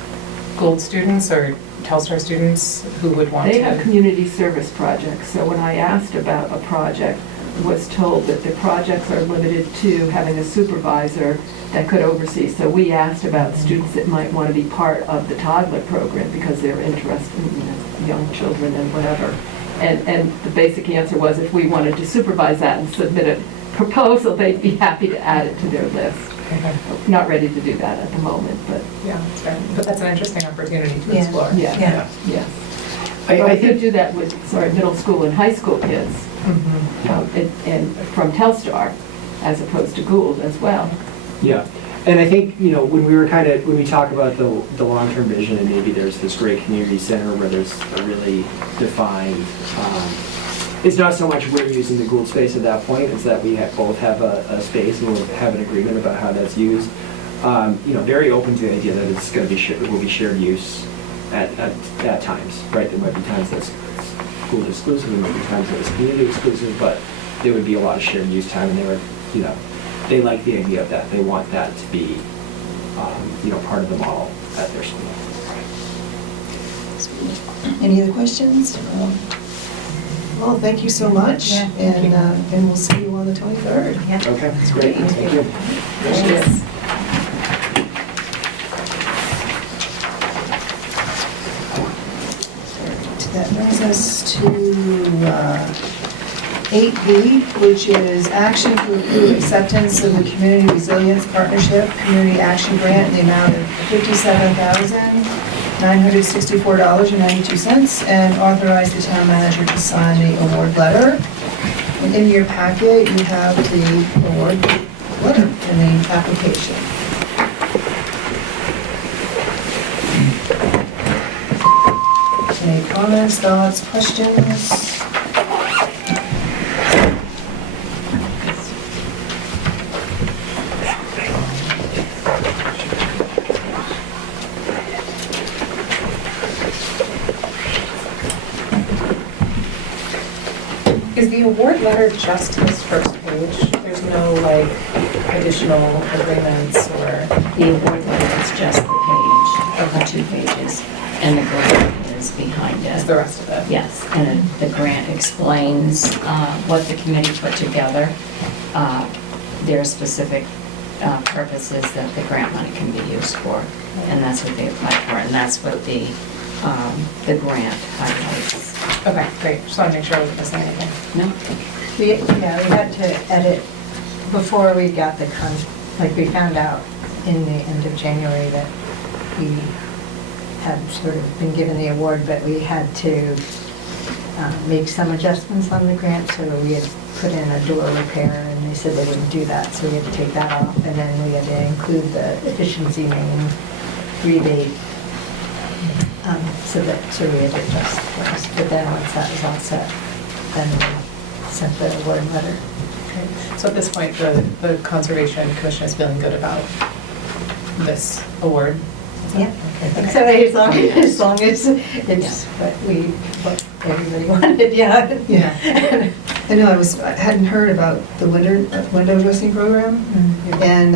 Gould students or Telstar students who would want to? They have community service projects, so when I asked about a project, was told that the projects are limited to having a supervisor that could oversee. So we asked about students that might want to be part of the toddler program because they're interested in, you know, young children and whatever. And the basic answer was if we wanted to supervise that and submit a proposal, they'd be happy to add it to their list. Okay. Not ready to do that at the moment, but Yeah, that's fair. But that's an interesting opportunity to Yeah. explore. yeah, Yeah. yes. I But we could think, do that with, middle school and high school kids, and from Telstar, as opposed to Gould as well. yeah. And I think, you know, when we talk about the long-term vision, and maybe there's this great community center where there's a really defined, it's not so much we're using the Gould space at that point, it's that we both have a space and we'll have an agreement about how that's used. You know, very open to the idea that it's going to be it will be shared use at times, right? There might be times that's Gould exclusive, there might be times that it's community exclusive, but there would be a lot of shared use time, and they like the idea of that. They want that to be part of the model at their school. Any other questions? Well, thank you so much, Yeah, thank you. and we'll see you on the 23rd. Okay, that's great. Thank you. Yes. That brings us to 8B, which is action to approve acceptance of the Community Resilience Partnership Community Action Grant in the amount of $57,964.92 and authorize the town manager to sign the award letter. And in your packet, you have the award letter and the application. Any comments, thoughts, questions? Is the award letter just this first page? There's no like additional agreements or? The award letter is just the page, of the 2 pages, and the grant is behind Is it. the rest of it? Yes, and the grant explains what the committee put together, their specific purposes that the grant money can be used for, and that's what they applied for, and that's what the grant highlights. Okay, great. Just want to make sure I wasn't missing anything. No? We had to edit before we got the we found out in the end of January that we had sort of been given the award, but we had to make some adjustments on the grant, so we had put in a door repair, and they said they wouldn't do that, so we had to take that off, and then we had to include the efficiency main rebate, so we had to adjust those. But then once that was all set, then we sent the award letter. So at this point, the Conservation Commission is feeling good about this award? Yeah, I think so, as long as it's what everybody wanted, yeah. Yeah. I know, I hadn't heard about the window dressing program, and,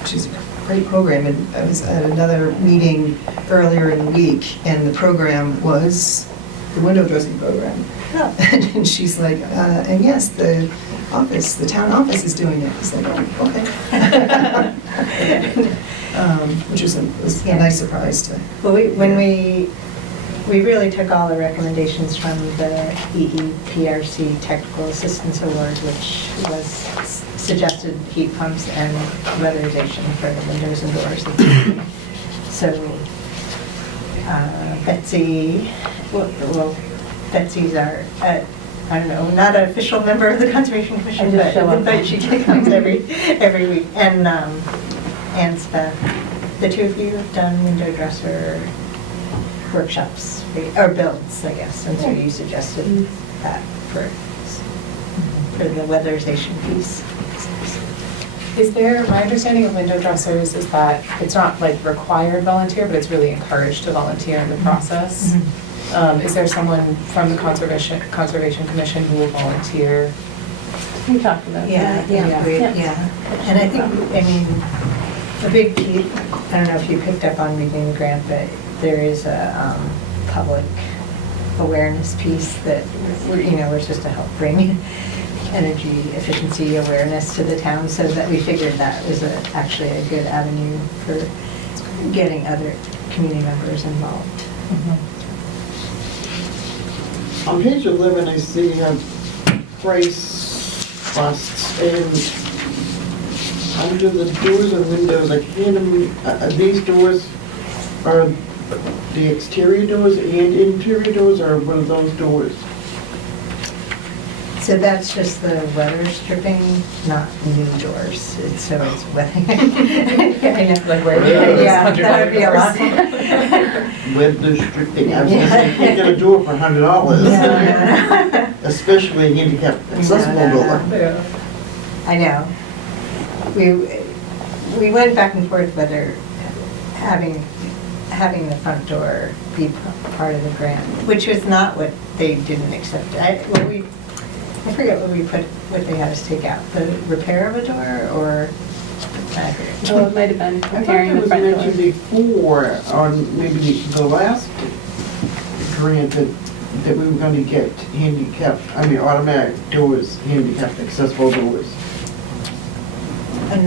which is a great program, and I was at another meeting earlier in the week, and the program was the window dressing program. Oh. And she's like, and yes, the town office is doing it. It's like, oh, okay. Which was a nice surprise to. Well, when we really took all the recommendations from the EEPRC Technical Assistance Award, which was suggested heat pumps and weatherization for the windows and doors. So Betsy, Betsy's our, I don't know, not an official member of the Conservation Commission, but she comes every week. And Speth, the 2 of you have done window dresser workshops, or builds, I guess, and so you suggested that for the weatherization piece. Is there, my understanding of window dressers is that it's not like required volunteer, but it's really encouraged to volunteer in the process. Is there someone from the Conservation Commission who will volunteer? We talked about that. Yeah. And I think, a big key, I don't know if you picked up on reading the grant, but there is a public awareness piece that, we're supposed to help bring energy efficiency awareness to the town, so that we figured that was actually a good avenue for getting other community members involved. On page 11, I see price busts, and under the doors and windows, I can't, these doors are the exterior doors and interior doors, or what are those doors? So that's just the weather stripping, not new doors. So it's weathering. Like where? Yeah, that would be a lot. Weather stripping, I was gonna say, you can't get a door for $100. No. Especially a handicap accessible door. Yeah. I know. We went back and forth whether having the front door be part of the grant, which was not what they didn't accept. I forget what they had us take out, the repair of a door, or Margaret. Well, it might have been I thought preparing that the was front door. mentioned before on maybe the last grant that we were gonna get automatic doors, handicapped accessible doors. And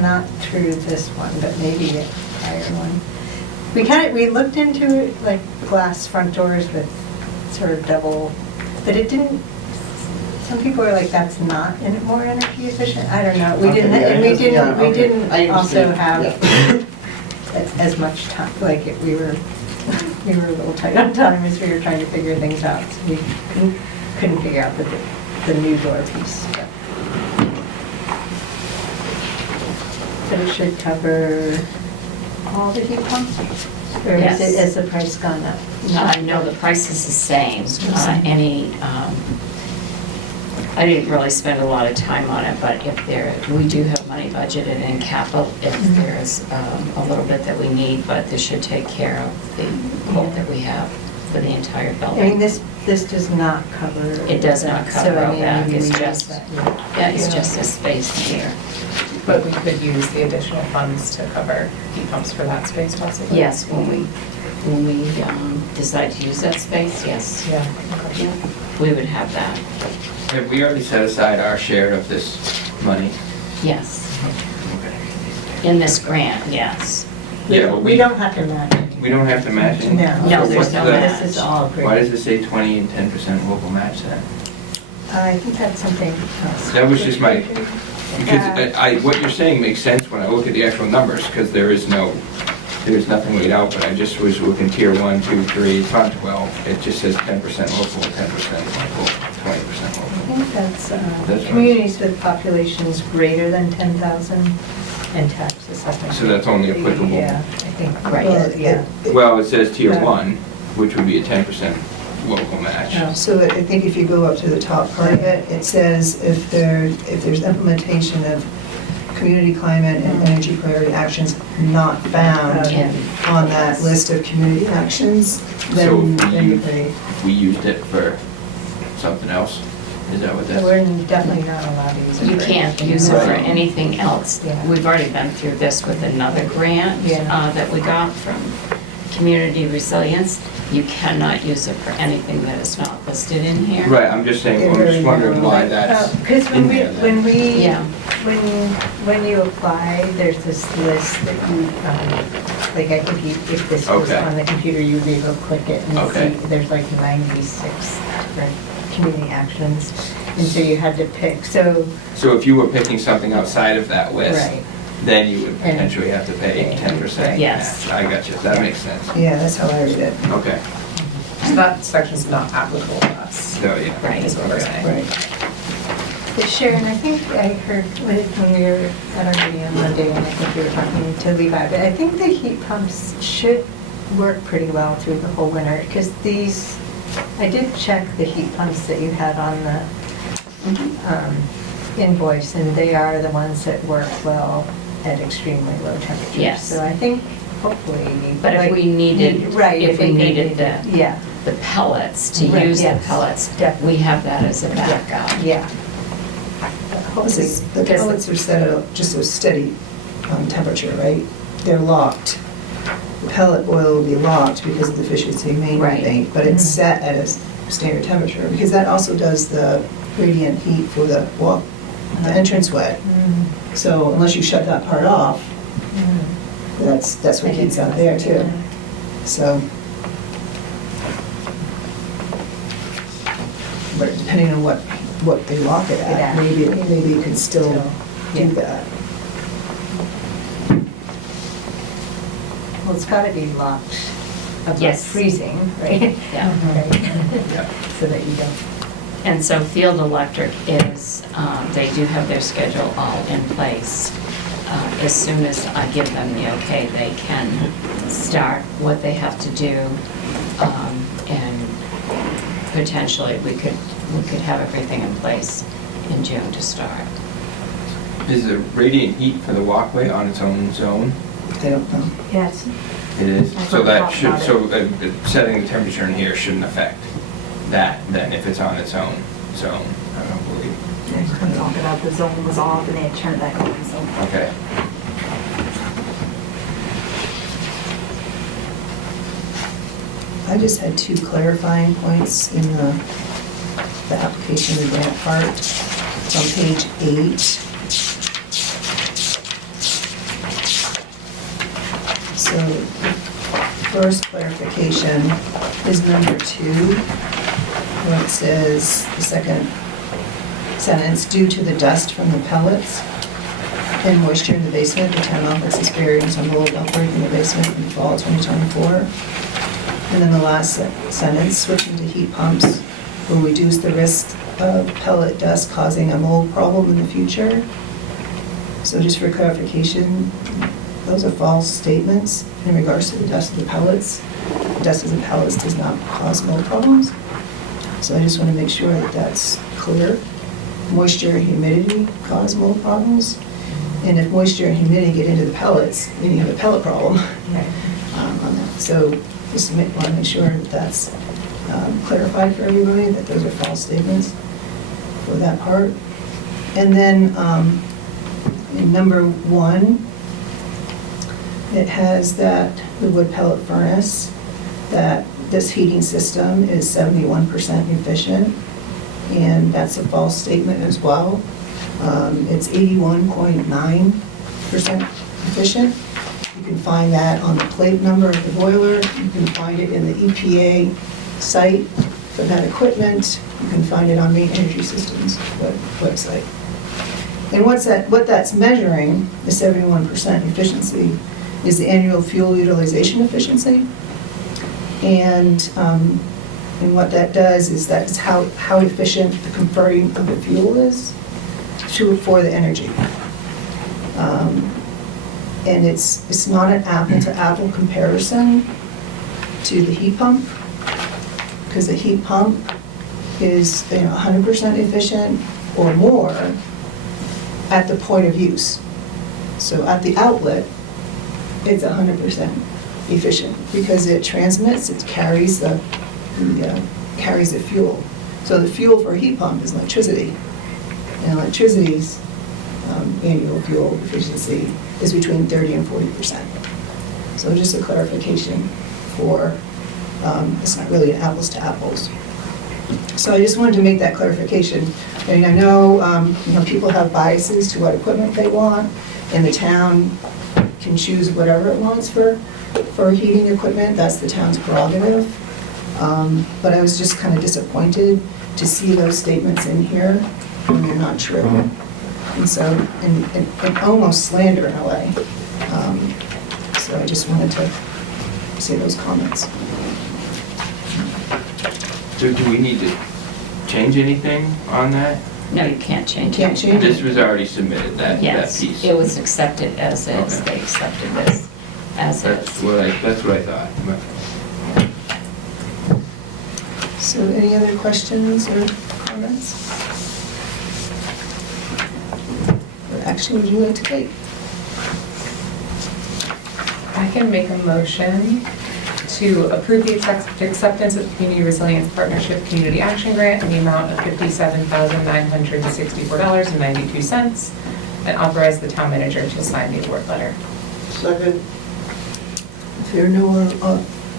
not through this one, but maybe a higher one. We looked into it, like glass front doors with sort of double, but it didn't, some people are like, that's not more energy efficient. I don't know. We Okay, didn't, yeah, and we yeah, didn't, we okay. didn't I also understand, have as much time, like we were a little tight on time as we were trying to figure things out. So we couldn't figure out the new door piece. But it should cover all the heat pumps? Or Yes. has the price gone up? No, the price is the same. I didn't really spend a lot of time on it, but we do have money budgeted in capital if there's a little bit that we need, but this should take care of the quote that we have for the entire I mean, building. this does not cover. It does not that, cover so I all mean, that. maybe It's we just- use that, Yeah, it's just a space here. But we could use the additional funds to cover heat pumps for that space possibly? Yes, when we decide to use that space, yes, Yeah. yeah, we would have that, Have we already set aside our share of this money? yes. In this grant, yes. Yeah, but We don't have to match it. We don't have to match it? No. No, So there's what's no the- match. This is all great. Why does it say 20 and 10% local match then? I think that's something else. That was just my, because what you're saying makes sense when I look at the actual numbers, because there's nothing laid out, but I just was looking tier 1, 2, 3, it's on 12. It just says 10% local, 10% local, 20% I local. think that's That's communities with populations greater than 10,000 and tax assessment. So that's only applicable. Yeah, I think, Right. well, yeah. Well, it says tier Yeah. 1, which would be a 10% local match. Oh. So I think if you go up to the top part of it, it says if there's implementation of community climate and energy priority actions not found And on that list of community actions, then you pay. If we used it for something else, is that what So that's? we're definitely not allowed to use it. You for can't anything use it for else. anything else. Yeah. We've already been through this with another grant Yeah. that we got from Community Resilience. You cannot use it for anything that is not listed in here. Right, I'm just saying, I'm just wondering why that's Because in there then. when we, Yeah. when you apply, there's this list that you, like I think if this was Okay. on the computer, you'd be able to click it and Okay. see, there's like 96 different community actions. And so you had to pick, so, So if you were picking something outside of that list, right. then you would And- potentially have to pay 10%. Yes. I got you, that makes sense. Yeah, that's how I read it. Okay, So that section's not applicable to us, so, yeah. Right. is what we're saying. Right. But Sharon, I think I heard when we were at our meeting on Monday, and I think we were talking to Levi, but I think the heat pumps should work pretty well through the whole winter, because these, I did check the heat pumps that you had on the invoice, and they are the ones that work well at extremely low temperatures. Yes. So I think hopefully. But if like, we needed, right, if we they needed Yeah, the pellets, to Right, use the yes, pellets, definitely. we have that as a backup. yeah. This is- The Because- pellets are set at just a steady temperature, right? They're locked. The pellet oil will be locked because of the efficiency main Right. thing, but it's Mhm. set at a standard temperature, because that also does the radiant heat for the entranceway. Mm, So unless you shut that part off, mm. that's what heats out there too. So. But depending on what they lock it at, Yeah. maybe you can still Yeah. do that. Well, it's got to be locked above Yes. freezing, right? Yeah. Right. Yeah. So that you don't. And so Field Electric is, they do have their schedule all in place. As soon as I give them the okay, they can start what they have to do. And potentially, we could have everything in place in June to start. Is the radiant heat for the walkway on its own zone? They don't know. Yes. It is, I so that forgot should, about so setting the temperature in here shouldn't affect that then if it's on its own zone, I don't believe. They couldn't talk it out, the zone was off and they had turned that on, so. Okay. I just had 2 clarifying points in the application of the grant part. It's on page 8. So, first clarification is number 2, where it says, the second sentence, due to the dust from the pellets and moisture in the basement, the town office experienced a mold outbreak in the basement in fall 2024. And then the last sentence, switching to heat pumps will reduce the risk of pellet dust causing a mold problem in the future. So just for clarification, those are false statements in regards to the dust of the pellets. Dust of the pellets does not cause mold problems. So I just want to make sure that that's clear. Moisture and humidity cause mold problems. And if moisture and humidity get into the pellets, then you have a pellet problem on that. So just want to make sure that that's clarified for everybody, that those are false statements for that part. And then in number 1, it has that the wood pellet furnace, that this heating system is 71% efficient, and that's a false statement as well. It's 81.9% efficient. You can find that on the plate number of the boiler. You can find it in the EPA site for that equipment. You can find it on Maine Energy Systems website. And what that's measuring, the 71% efficiency, is the annual fuel utilization efficiency. And what that does is that's how efficient the converting of the fuel is for the energy. And it's not an apple-to-apple comparison to the heat pump, because the heat pump is 100% efficient or more at the point of use. So at the outlet, it's 100% efficient because it transmits, it carries the fuel. So the fuel for a heat pump is electricity, and electricity's annual fuel efficiency is between 30 and 40%. So just a clarification for, it's not really an apples to apples. So I just wanted to make that clarification. I mean, I know, people have biases to what equipment they want, and the town can choose whatever it wants for heating equipment. That's the town's prerogative. But I was just kind of disappointed to see those statements in here when they're not true. And so, and almost slander in a way. So I just wanted to say those comments. So do we need to change anything on that? No, you can't change Can't it. change it. This was already submitted, that Yes, piece. it was accepted as is. Okay. They accepted this as That's is. what I thought. So any other questions or comments? What action would you like to take? I can make a motion to approve the acceptance of the Community Resilience Partnership Community Action Grant in the amount of $57,964.92 and authorize the town manager to sign the award letter. Second. If there are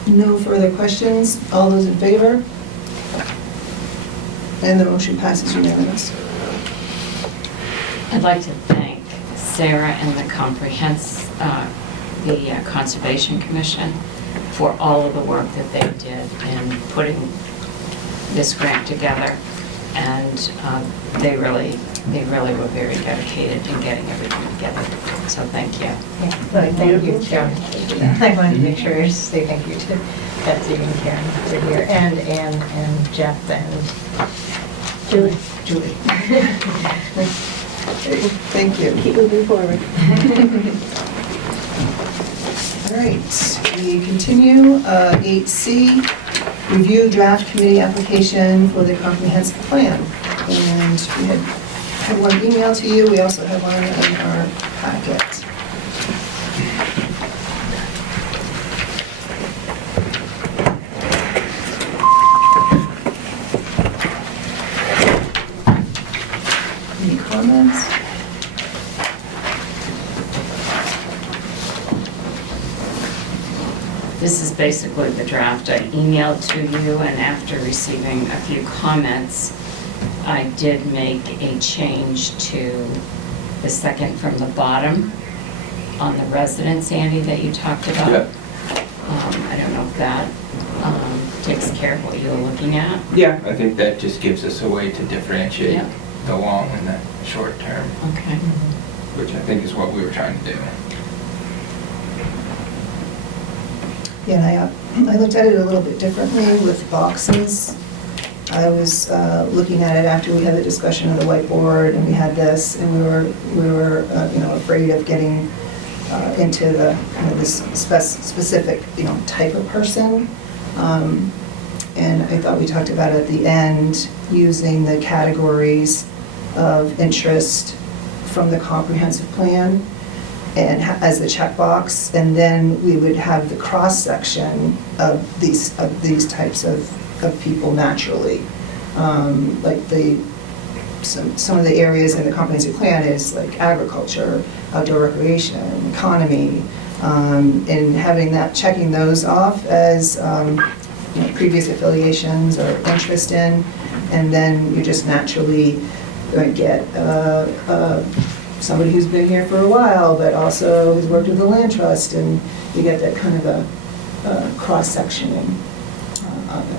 no further questions, all those in favor? And the motion passes unanimous. I'd like to thank Sarah and the Conservation Commission for all of the work that they did in putting this grant together. And they really were very dedicated in getting everything together. So thank you. Yeah, well, thank you, Joan. I wanted to make sure to say thank you to Betsy and Karen for here, and Jeff and Julie. Thank you. Keep moving forward. All right, we continue. 8C, review draft committee application for the comprehensive plan. And we had one email to you. We also have one in our packet. This is basically the draft I emailed to you, and after receiving a few comments, I did make a change to the second from the bottom on the residence, Andy, that you talked about. Yeah. I don't know if that takes care of what you were looking at. Yeah, I think that just gives us a way to differentiate Yeah. the long and the short term, Okay. which I think is what we were trying to do. Yeah, and I looked at it a little bit differently with boxes. I was looking at it after we had the discussion of the whiteboard, and we had this, and we were afraid of getting into the this specific type of person. And I thought we talked about at the end using the categories of interest from the comprehensive plan and as the checkbox, and then we would have the cross-section of these types of people naturally. Like some of the areas in the comprehensive plan is like agriculture, outdoor recreation, economy, and having that, checking those off as previous affiliations or interest in, and then you just naturally get somebody who's been here for a while, but also has worked with the land trust, and you get that kind of a cross-sectioning.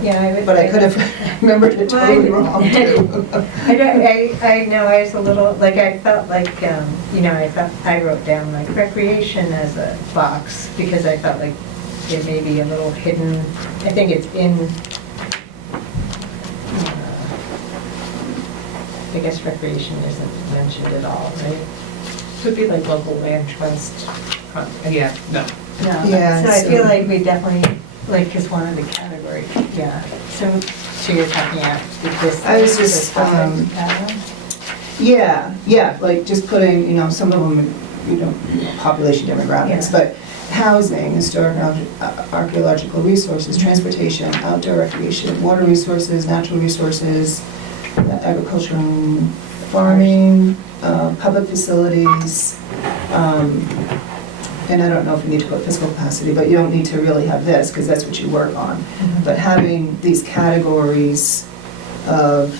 Yeah, But I could have remembered it totally wrong too. I know, I was a little, like, I felt like, I wrote down like recreation as a box, because I felt like it may be a little hidden. I think it's in, I guess recreation isn't mentioned at all, right? Could be like local land trust, yeah, no. No, Yeah, so I so- feel like we definitely, like, is one of the categories, yeah. So you're talking about this. I was just, this topic, Adam? Yeah, like just putting, some of them, population demographics, Yeah. but housing, historic archaeological resources, transportation, outdoor recreation, water resources, natural resources, agriculture and farming, public facilities, and I don't know if you need to put fiscal capacity, but you don't need to really have this, because that's what you work on. But having these categories of,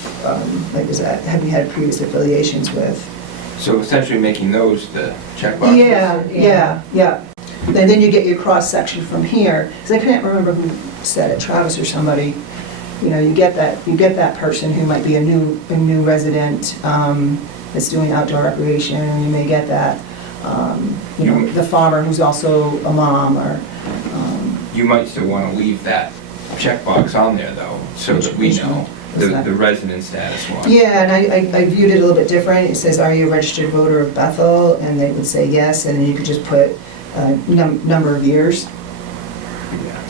like, have you had previous affiliations with? So essentially making those the checkboxes? Yeah. And then you get your cross-section from here, because I can't remember who said it, Travis or somebody, you get that person who might be a new resident that's doing outdoor recreation, and you may get that, the farmer who's also a mom, or, You might still want to leave that checkbox on there though, so that we know the resident status one. yeah, and I viewed it a little bit different. It says, are you a registered voter of Bethel? And they would say yes, and then you could just put number of years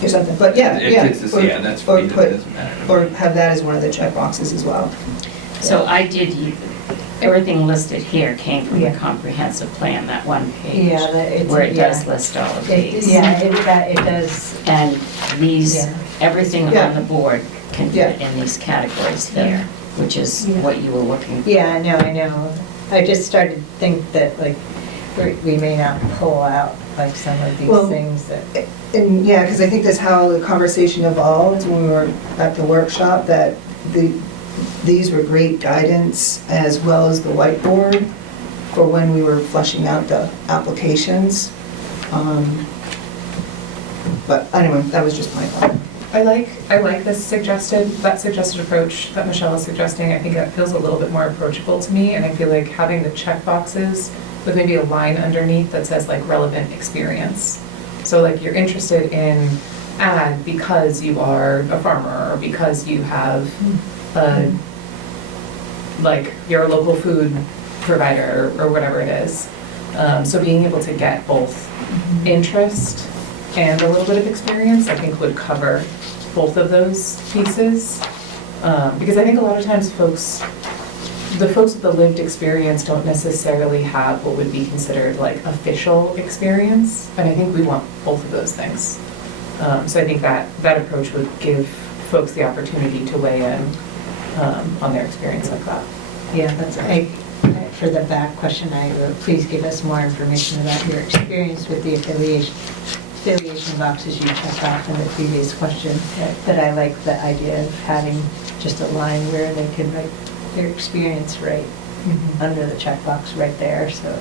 or something, but yeah. It's just, Or- that's, or it put- doesn't matter. Or have that as one of the checkboxes as well. So I did, everything listed here came from the Yeah. comprehensive plan, that one page, Yeah, it's, where it does yeah. list all of It- these. Yeah, it does, And these, Yeah. everything Yeah. on the board can fit in these categories here, which is Yeah. what you were looking for. yeah, I know. I just started to think that, like, we may not pull out, like, some of Well, these things that, And yeah, because I think that's how the conversation evolved when we were at the workshop, that these were great guidance, as well as the whiteboard, for when we were fleshing out the applications. But anyway, that was just my thought. I like this suggested approach that Michelle is suggesting. I think that feels a little bit more approachable to me, and I feel like having the check boxes with maybe a line underneath that says like relevant experience. So like you're interested in ag because you are a farmer, or because you have like you're a local food provider, or whatever it is. So being able to get both interest and a little bit of experience, I think would cover both of those pieces. Because I think a lot of times the folks with the lived experience don't necessarily have what would be considered like official experience, and I think we want both of those things. So I think that approach would give folks the opportunity to weigh in on their experience like that. yeah, that's, for the back question, I wrote, please give us more information about your experience with the affiliation boxes you checked off in the previous question, but I like the idea of having just a line where they could write their experience right under the checkbox right there, so.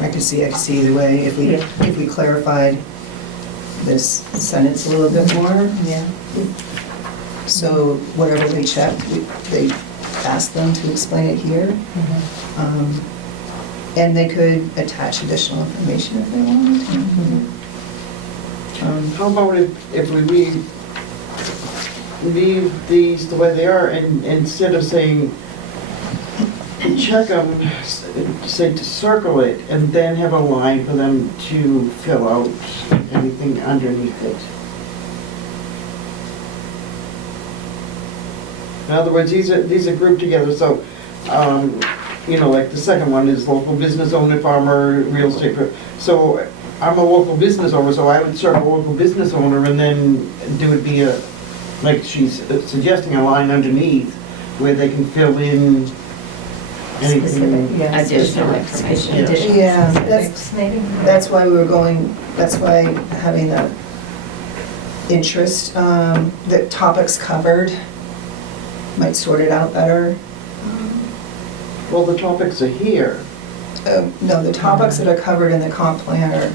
I could see either way, if we clarified this sentence a little bit more. Yeah. So whatever they checked, they asked them to explain it here. And they could attach additional information if they wanted to. How about if we leave these the way they are, and instead of saying, check them, say to circle it, and then have a line for them to fill out anything underneath it. In other words, these are grouped together, so, you know, like the second one is local business owner, farmer, real estate. So I'm a local business owner, so I would circle local business owner, and then there would be a, like she's suggesting, a line underneath where they can fill in anything. Specific, yeah. Additional information. Additional Yeah, specifics, maybe? That's why that's why having the interest, the topics covered might sort it out better. Well, the topics are here. No, the topics that are covered in the comp plan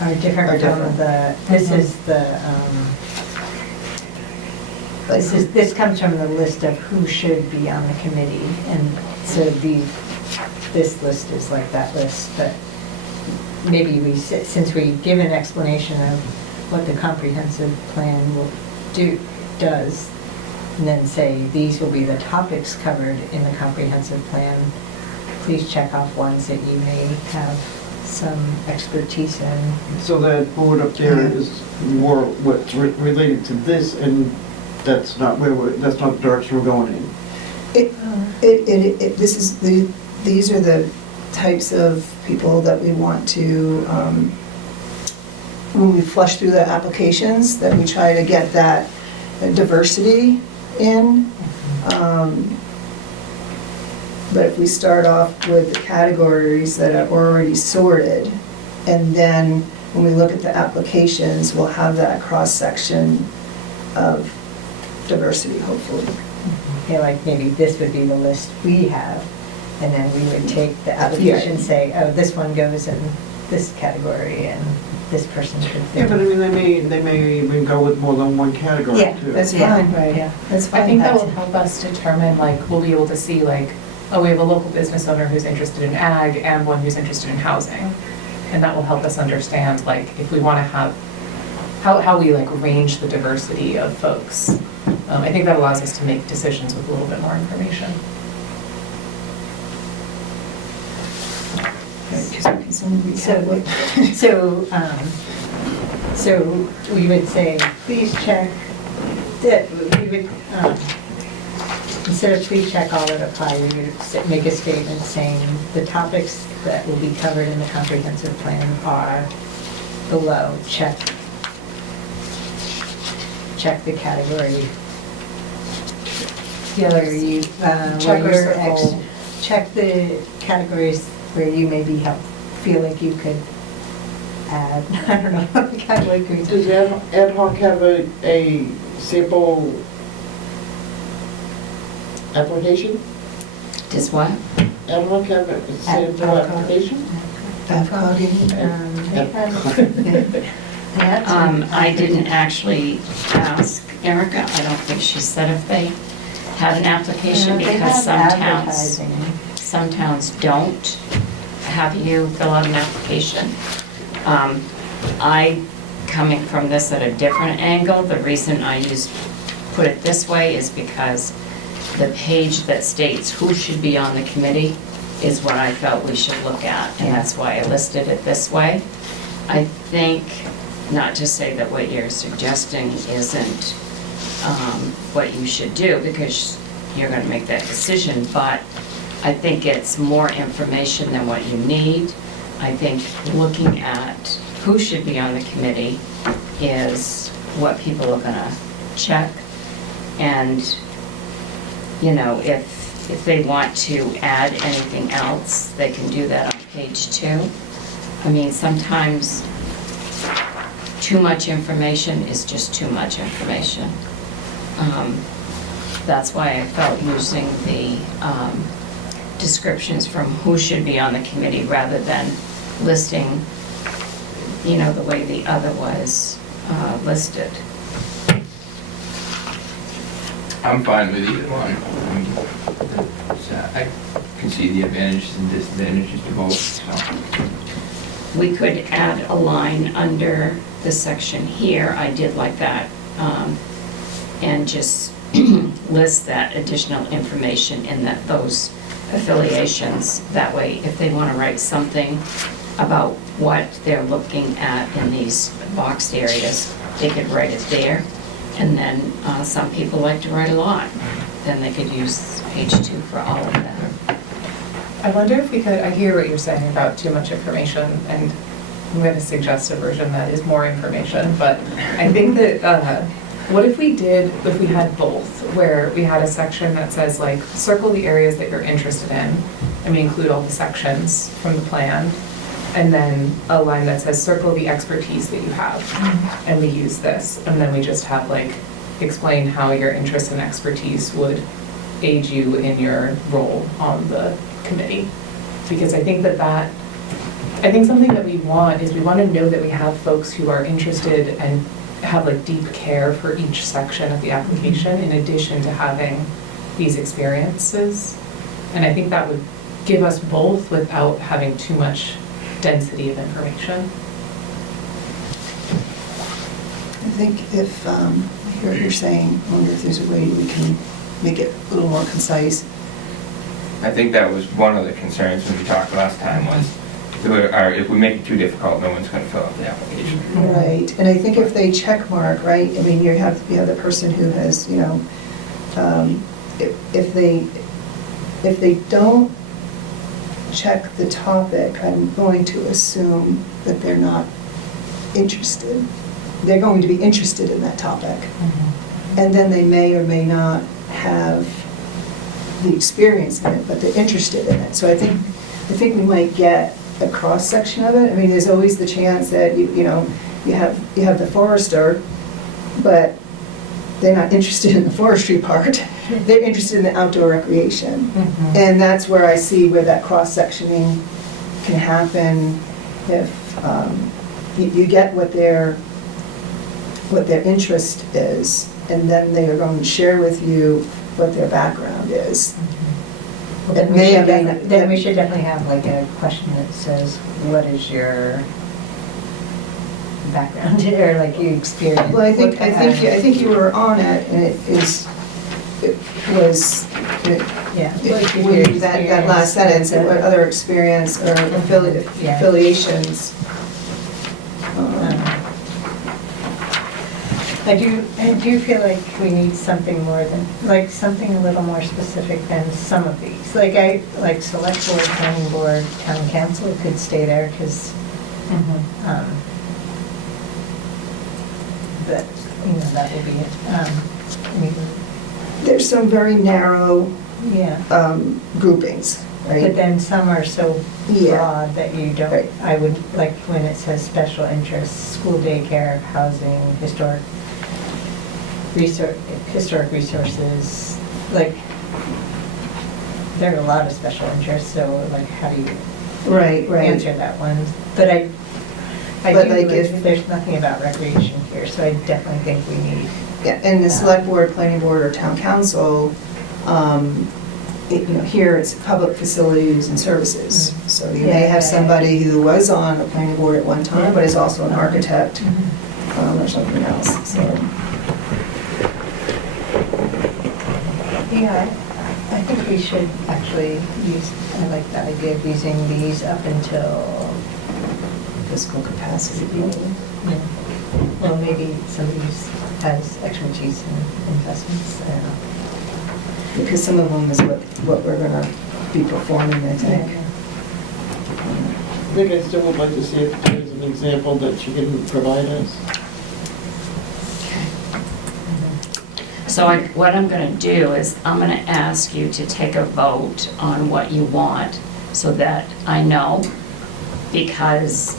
Are different Are from different. this is this comes from the list of who should be on the committee, and so this list is like that list, but maybe since we give an explanation of what the comprehensive plan does, and then say, these will be the topics covered in the comprehensive plan. Please check off ones that you may have some expertise in. So that board up there is more what's related to this, and that's not that's not the direction we're going in. These are the types of people that we want to, when we flush through the applications, that we try to get that diversity in. But if we start off with the categories that are already sorted, and then when we look at the applications, we'll have that cross-section of diversity, hopefully. Yeah, like maybe this would be the list we have, and then we would take the application and say, oh, this one goes in this category, and this person could fit. Yeah, but I mean, they may even go with more than one category Yeah, too. That's Yeah, fine. right, yeah. That's fine. I think that will help us determine, like, we'll be able to see, like, oh, we have a local business owner who's interested in ag and one who's interested in housing. And that will help us understand, like, if we want to have, how we, like, range the diversity of folks. I think that allows us to make decisions with a little bit more information. So we would say, please check, that we would, instead of please check all that apply, we would make a statement saying the topics that will be covered in the comprehensive plan are below. Check the category. Where you, Check or where you're circle. check the categories where you maybe feel like you could add, I don't know, kind of like. Does ad hoc have a sample application? Does what? Ad hoc have a sample hoc. application? I didn't actually ask Erica, I don't think she said if they had an application, because some towns don't have you fill out an application. Coming from this at a different angle, the reason I put it this way is because the page that states who should be on the committee is what I felt we should look at, and that's why I listed it this way. I think, not to say that what you're suggesting isn't what you should do, because you're going to make that decision, but I think it's more information than what you need. I think looking at who should be on the committee is what people are going to check, and you know, if they want to add anything else, they can do that on page 2. I mean, sometimes too much information is just too much information. That's why I felt using the descriptions from who should be on the committee rather than listing, you know, the way the other was listed. I'm fine with either one. I mean, I can see the advantages and disadvantages to both, so. We could add a line under the section here, I did like that, and just list that additional information in those affiliations. That way, if they want to write something about what they're looking at in these boxed areas, they could write it there. And then some people like to write a lot. Then they could use page 2 for all of that. I wonder if we could, I hear what you're saying about too much information, and I'm going to suggest a version that is more information, but I think that, what if we had both, where we had a section that says like, circle the areas that you're interested in, and we include all the sections from the plan, and then a line that says circle the expertise that you have, and we use this, and then we just have like, explain how your interest and expertise would aid you in your role on the committee. Because I think I think something that we want is we want to know that we have folks who are interested and have like deep care for each section of the application in addition to having these experiences. And I think that would give us both without having too much density of information. I think if, I hear what you're saying, I wonder if there's a way we can make it a little more concise. I think that was one of the concerns when we talked last time was, if we make it too difficult, no one's going to fill out the application. Right, and I think if they check mark, right, I mean, you have the person who has, you know, if they don't check the topic, I'm going to assume that they're not interested. They're going to be interested in that topic. And then they may or may not have the experience in it, but they're interested in it. So I think we might get a cross-section of it. I mean, there's always the chance that you have the forester, but they're not interested in the forestry part. They're interested in the outdoor recreation. And that's where I see where that cross-sectioning can happen if you get what their interest is, and then they are going to share with you what their background is. Then we should definitely have like a question that says, what is your background or like your experience? Well, I think you were on it, and it was that last sentence, and what other experience or affiliations. I do feel like we need something more than, like something a little more specific than some of these. Like select board, planning board, town council could stay there because that will be it. There's some very narrow groupings, right? But then some are so Yeah. broad that you don't, Right. I would, like when it says special interests, school daycare, housing, historic resources, like, there are a lot of special interests, so like, how do you Right. answer that one? But I But do, like like, if- there's nothing about recreation here, so I definitely think we need. Yeah, and the select board, planning board, or town council, here it's public facilities and services. So you may have somebody who was on a planning board at one time, but is also an architect or something else, so. Yeah, I think we should actually use, I like the idea of using these up until, Fiscal capacity. yeah. Well, maybe somebody who has expertise in investments, I don't know. Because some of them is what we're gonna be performing, I think. I think I still would like to see if there's an example that she can provide us. So what I'm going to do is I'm going to ask you to take a vote on what you want so that I know because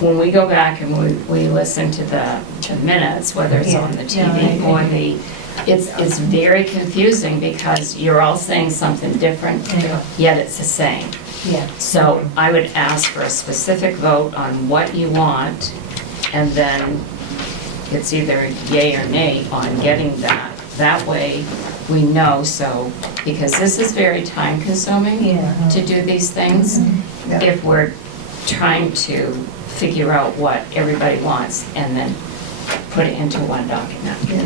when we go back and we listen to the minutes, whether it's on the TV or it's very confusing because you're all saying something different, yet it's the same. Yeah. So I would ask for a specific vote on what you want, and then it's either yay or nay on getting that. That way we know, because this is very time consuming Yeah. to do these things. Yeah. If we're trying to figure out what everybody wants and then put it into one document. Yeah.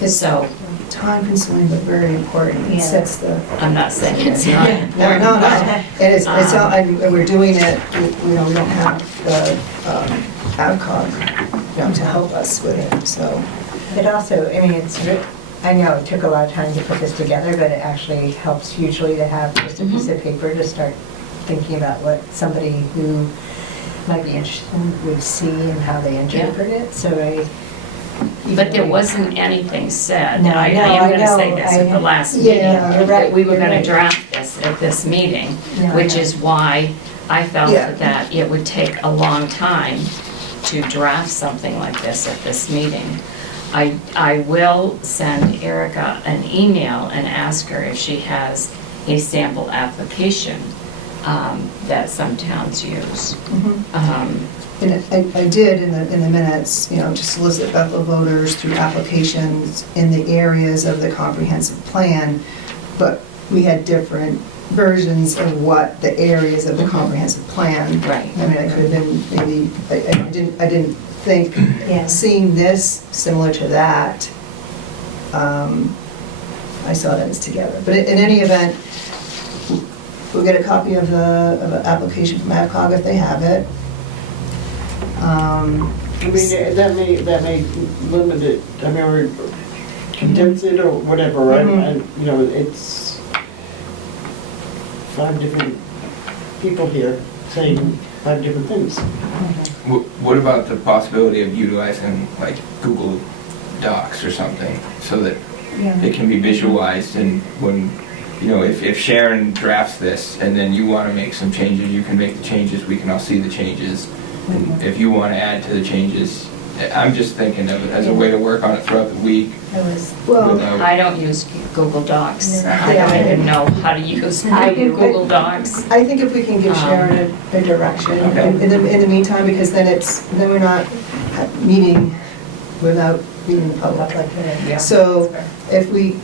It's So time consuming, but very important. It Yeah. sets the. I'm not saying it's not No, important. no, but, no. It is, it's, all- and we're doing it, we don't have the AvCog, to help us with it, so. It also, I mean, I know it took a lot of time to put this together, but it actually helps hugely to have just a piece of paper to start thinking about what somebody who might be interested would see and how they interpret it, so But there wasn't anything said. No, I no, am I going to say know. this at the last Yeah, meeting, you're that we were you're going right. to draft this at this meeting, No, I which know. is why I felt Yeah. that it would take a long time to draft something like this at this meeting. I will send Erica an email and ask her if she has a sample application that some towns use. And I did in the minutes, to solicit Bethel voters through applications in the areas of the comprehensive plan, but we had different versions of what the areas of the comprehensive plan. Right. I mean, I could have been maybe, I didn't think, Yeah. seeing this similar to that, I saw that as together. But in any event, we'll get a copy of the application from AvCog if they have it. I mean, that may limit it, I mean, or condense it or whatever, right? Mhm. And, it's 5 different people here saying 5 different things. What about the possibility of utilizing like Google Docs or something so that it can be visualized, and when, if Sharon drafts this and then you want to make some changes, you can make the changes, we can all see the changes. And if you want to add to the changes, I'm just thinking of it as a way to work on it throughout the week. Well, without- I don't use Google Docs. Yeah. I don't even know how to use I do. Google Docs. I think if we can give Sharon a direction Okay. in the meantime, because then we're not meeting without meeting the public. So if we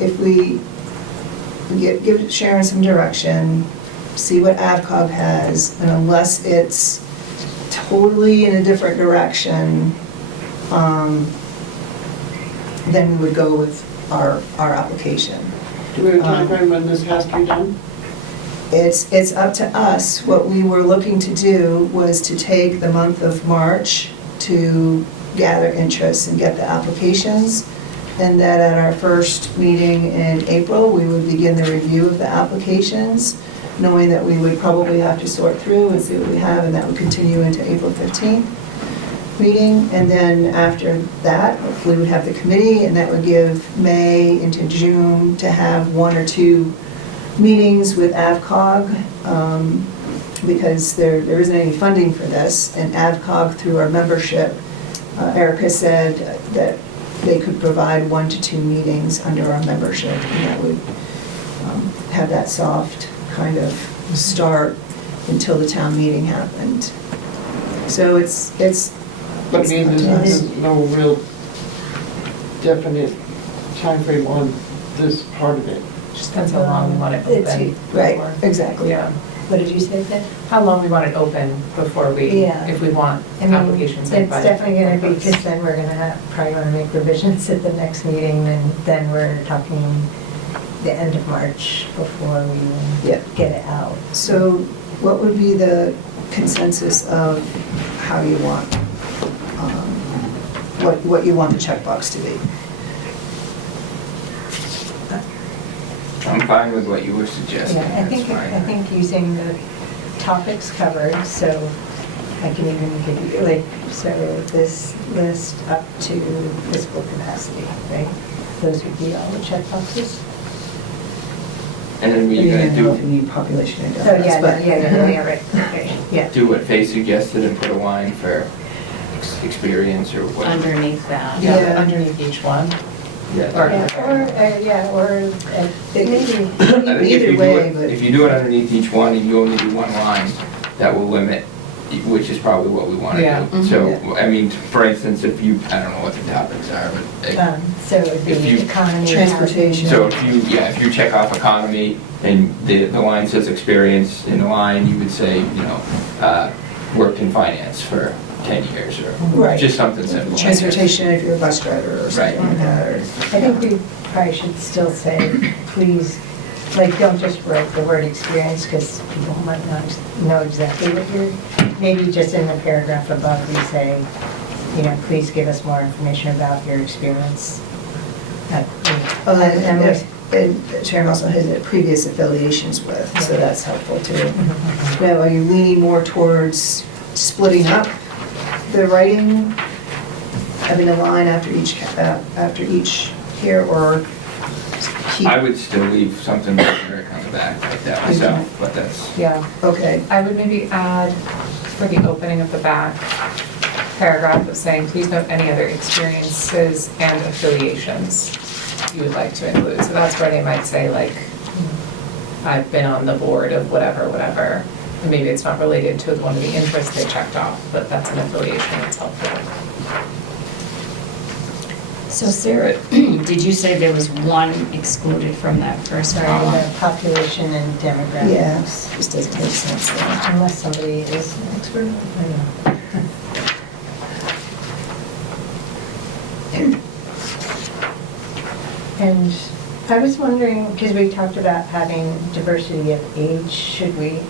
give Sharon some direction, see what AvCog has, and unless it's totally in a different direction, then we would go with our application. Do we have a timeframe when this has to be done? It's up to us. What we were looking to do was to take the month of March to gather interest and get the applications, and that at our first meeting in April, we would begin the review of the applications, knowing that we would probably have to sort through and see what we have, and that would continue into April 15th meeting. And then after that, hopefully we'd have the committee, and that would give May into June to have 1 or 2 meetings with AvCog, because there isn't any funding for this, and AvCog through our membership, Erica said that they could provide 1 to 2 meetings under our membership, and that would have that soft kind of start until the town meeting happened. So it's But I mean, up to us. there's no real definite timeframe on this part of it. Just depends how long we want it open. Right, before. exactly. Yeah, What did you say, Ben? how long we want it open before we, Yeah. if we want I mean, applications in it's by. definitely gonna be, because then we're gonna probably wanna make revisions at the next meeting, and then we're talking the end of March before we Yeah. get it out. So what would be the consensus of how you want, what you want the checkbox to be? I'm fine with what you were suggesting. Yeah, I That's fine. think using the topics covered, so I can even give you, like, so this list up to fiscal capacity, right? Those would be all the checkboxes. And then We we're didn't know gonna if we need population index. Oh, yeah, but- right, okay, yeah. do what Faye suggested and put a line for experience or what. Underneath that. Yeah. Yeah, underneath each one. Yeah. Or- Maybe, I think if Either you do way, it, but- if you do it underneath each one and you only do one line, that will limit, which is probably what we want to Yeah. do. So, I mean, for instance, if you, I don't know what the topics are, but so it would If you- be economy. Transportation. so if you check off economy and the line says experience in the line, you would say, worked in finance for 10 years or Right. just something simple. Transportation if you're a bus driver or something Right. like that, or. I think we probably should still say, please, like, don't just write the word experience, because people might not know exactly what you're, maybe just in the paragraph above, we say, please give us more information about your experience. And Sharon also has previous affiliations with, so that's helpful too. Now, are you leaning more towards splitting up the writing, having a line after each here, or keep? I would still leave something generic on the back like that myself, but that's, Yeah, Okay, I would maybe add for the opening of the back paragraph of saying, please note any other experiences and affiliations you would like to include. So that's where they might say like, I've been on the board of whatever, whatever. And maybe it's not related to one of the interests they checked off, but that's an affiliation that's helpful. So Sarah, did you say there was one excluded from that first Sorry, column? the population and demographics. yeah, this doesn't make sense there. Unless somebody is an expert. I don't know. And I was wondering, because we talked about having diversity of age, should we,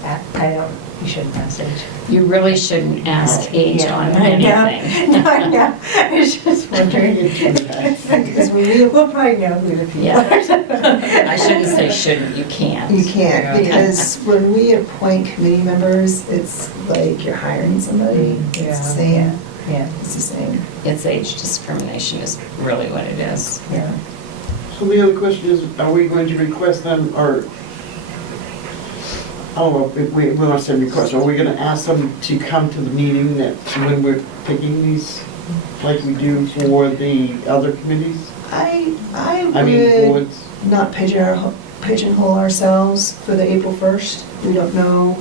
you shouldn't ask age. You really shouldn't ask age Yeah, on I know. anything. No, I know, I was just wondering. Because we'll probably know who the people Yeah. are. I shouldn't say shouldn't, you can't. You can't, because when we appoint committee members, it's like you're hiring somebody. It's the same, Yeah, it's the same. It's age discrimination is really what it is. yeah. So the other question is, are we going to request them, or, we want to say request, are we going to ask them to come to the meeting that, when we're picking these, like we do for the other committees? I I mean, would boards? not pigeonhole ourselves for the April 1st. We don't know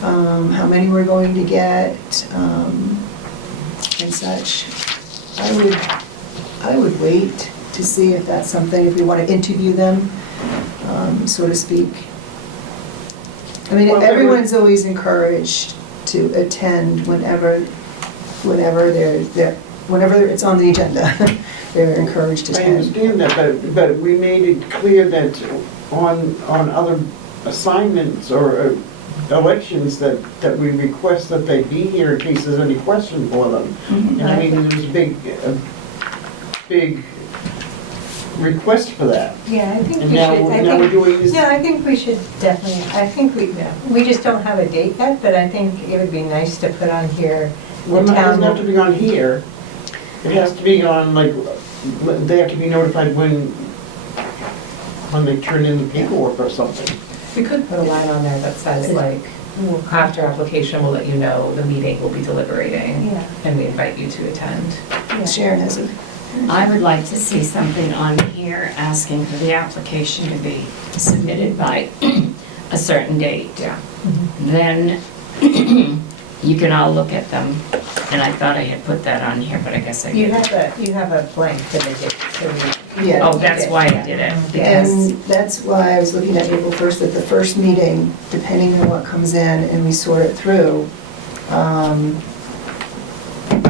how many we're going to get and such. I would wait to see if that's something, if we want to interview them, so to speak. I mean, Well, everyone's always encouraged to attend whenever it's on the agenda. They're encouraged to I attend. understand that, but we made it clear that on other assignments or elections that we request that they be here in case there's any question for them. Mhm. And I mean, there was a big request for that. Yeah, I think we And should, now we're doing this. No, I think we should definitely, I think we just don't have a date yet, but I think it would be nice to put on here. Well, it doesn't have to be on here. It has to be on, like, they have to be notified when they turn in the paperwork or something. We could put a line on there that says like, after application, we'll let you know the meeting will be deliberating. Yeah. And we invite you to attend. Sharon has a. I would like to see something on here asking for the application to be submitted by a certain date. Yeah. Then you can all look at them. And I thought I had put that on here, but I guess I You didn't. have a blank for the date, so we. Yeah. Oh, that's why I did it, because, And that's why I was looking at April 1st, at the first meeting, depending on what comes in, and we sort it through.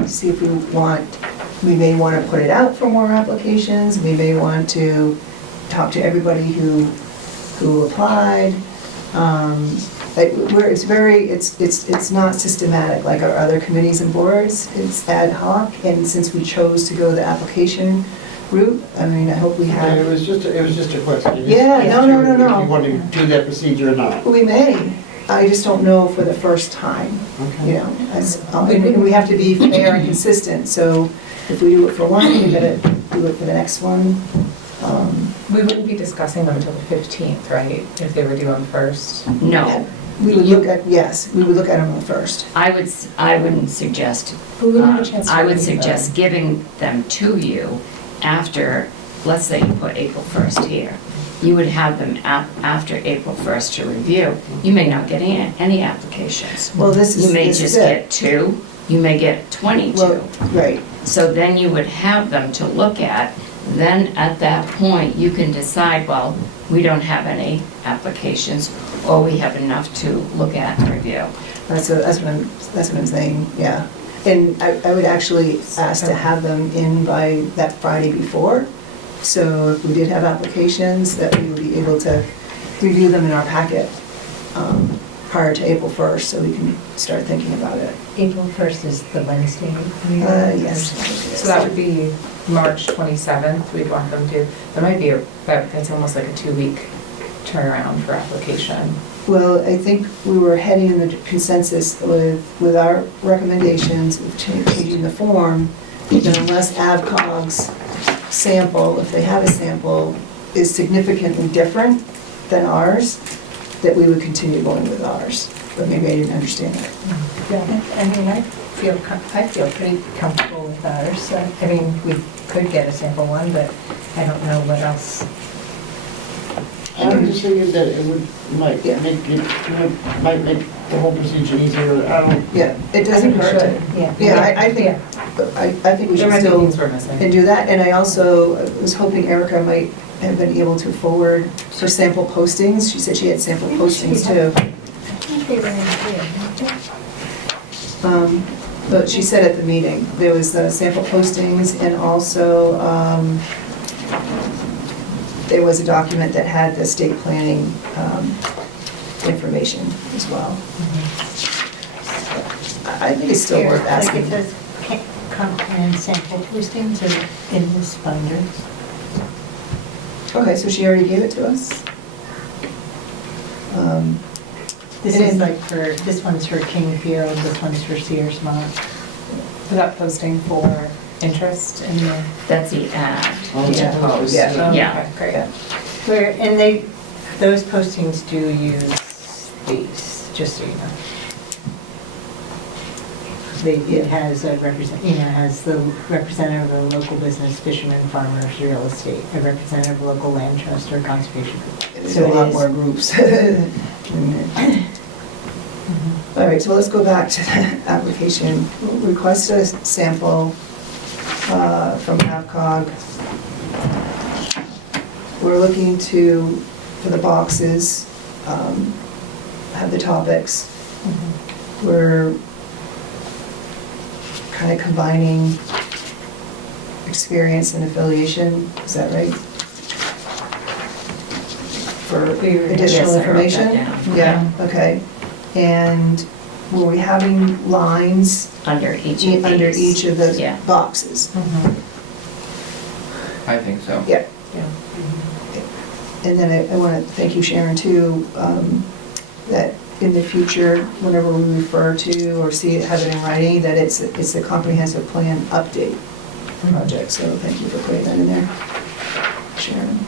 See if we may want to put it out for more applications, we may want to talk to everybody who applied. It's not systematic like our other committees and boards, it's ad hoc, and since we chose to go the application route, I mean, I hope we And it have, was just a question. Yeah, no. If you want to do that procedure or not. we may, I just don't know for the first time, you Okay. know, and we have to be fair and consistent, so if we do it for one, we gotta do it for the next one. We wouldn't be discussing them until the 15th, right? If they were due on the 1st? No, We would look at, yes, we would look at them on the first. I wouldn't suggest, We wouldn't have a chance to I would read them. suggest giving them to you after, let's say you put April 1st here. You would have them after April 1st to review. You may not get any applications. Well, this is You may this is just it. get 2, you may get 22. Well, right, So then you would have them to look at. Then at that point, you can decide, well, we don't have any applications, or we have enough to look at and review. that's what I'm saying, yeah. And I would actually ask to have them in by that Friday before. So if we did have applications, that we would be able to review them in our packet prior to April 1st, so we can start thinking about it. April 1st is the Wednesday. Yes. So that would be March 27th, we'd want them to, there might be that's almost like a 2-week turnaround for application. Well, I think we were heading in the consensus with our recommendations of changing the form, that unless AvCog's sample, if they have a sample, is significantly different than ours, that we would continue going with ours. But maybe I didn't understand that. Yeah, I mean, I feel pretty comfortable with ours. So, I mean, we could get a sample one, but I don't know what else. I'm just thinking that it might Yeah. make the whole procedure easier. I don't, Yeah, it doesn't hurt to. Yeah. Yeah, I think, I think we There should might be still things we're missing. and do that. And I also was hoping Erica might have been able to forward her sample postings. She said she had sample postings too. I think they were in here, weren't they? But she said at the meeting, there was the sample postings and also there was a document that had the state planning information as well. I think it's still worth asking. Like it says, and sample postings are in this binder. Okay, so she already gave it to us? This And is then- like this one's for Kingfield, this one's for Searsmont. Is that posting for interest in the? That's the ad. Oh, to yeah. post. Yeah. Yeah. Okay, great. And those postings do use these, just so you know. It has a has the representative of the local business, fishermen, farmers, real estate, a representative of local land trust or conservation group. There's So a it lot is- more groups. All right, so let's go back to the application. Request a sample from AvCog. We're looking to, for the boxes, have the topics. We're kind of combining experience and affiliation, is that right? For additional Yes, I wrote that information? down. Yeah, okay. And were we having lines Under each of under these. each of the Yeah. boxes? I think so. Yeah. Yeah. And then I want to thank you, Sharon, too, that in the future, whenever we refer to or see it, have it in writing, that it's a comprehensive plan update project. So thank you for putting that in there, Sharon.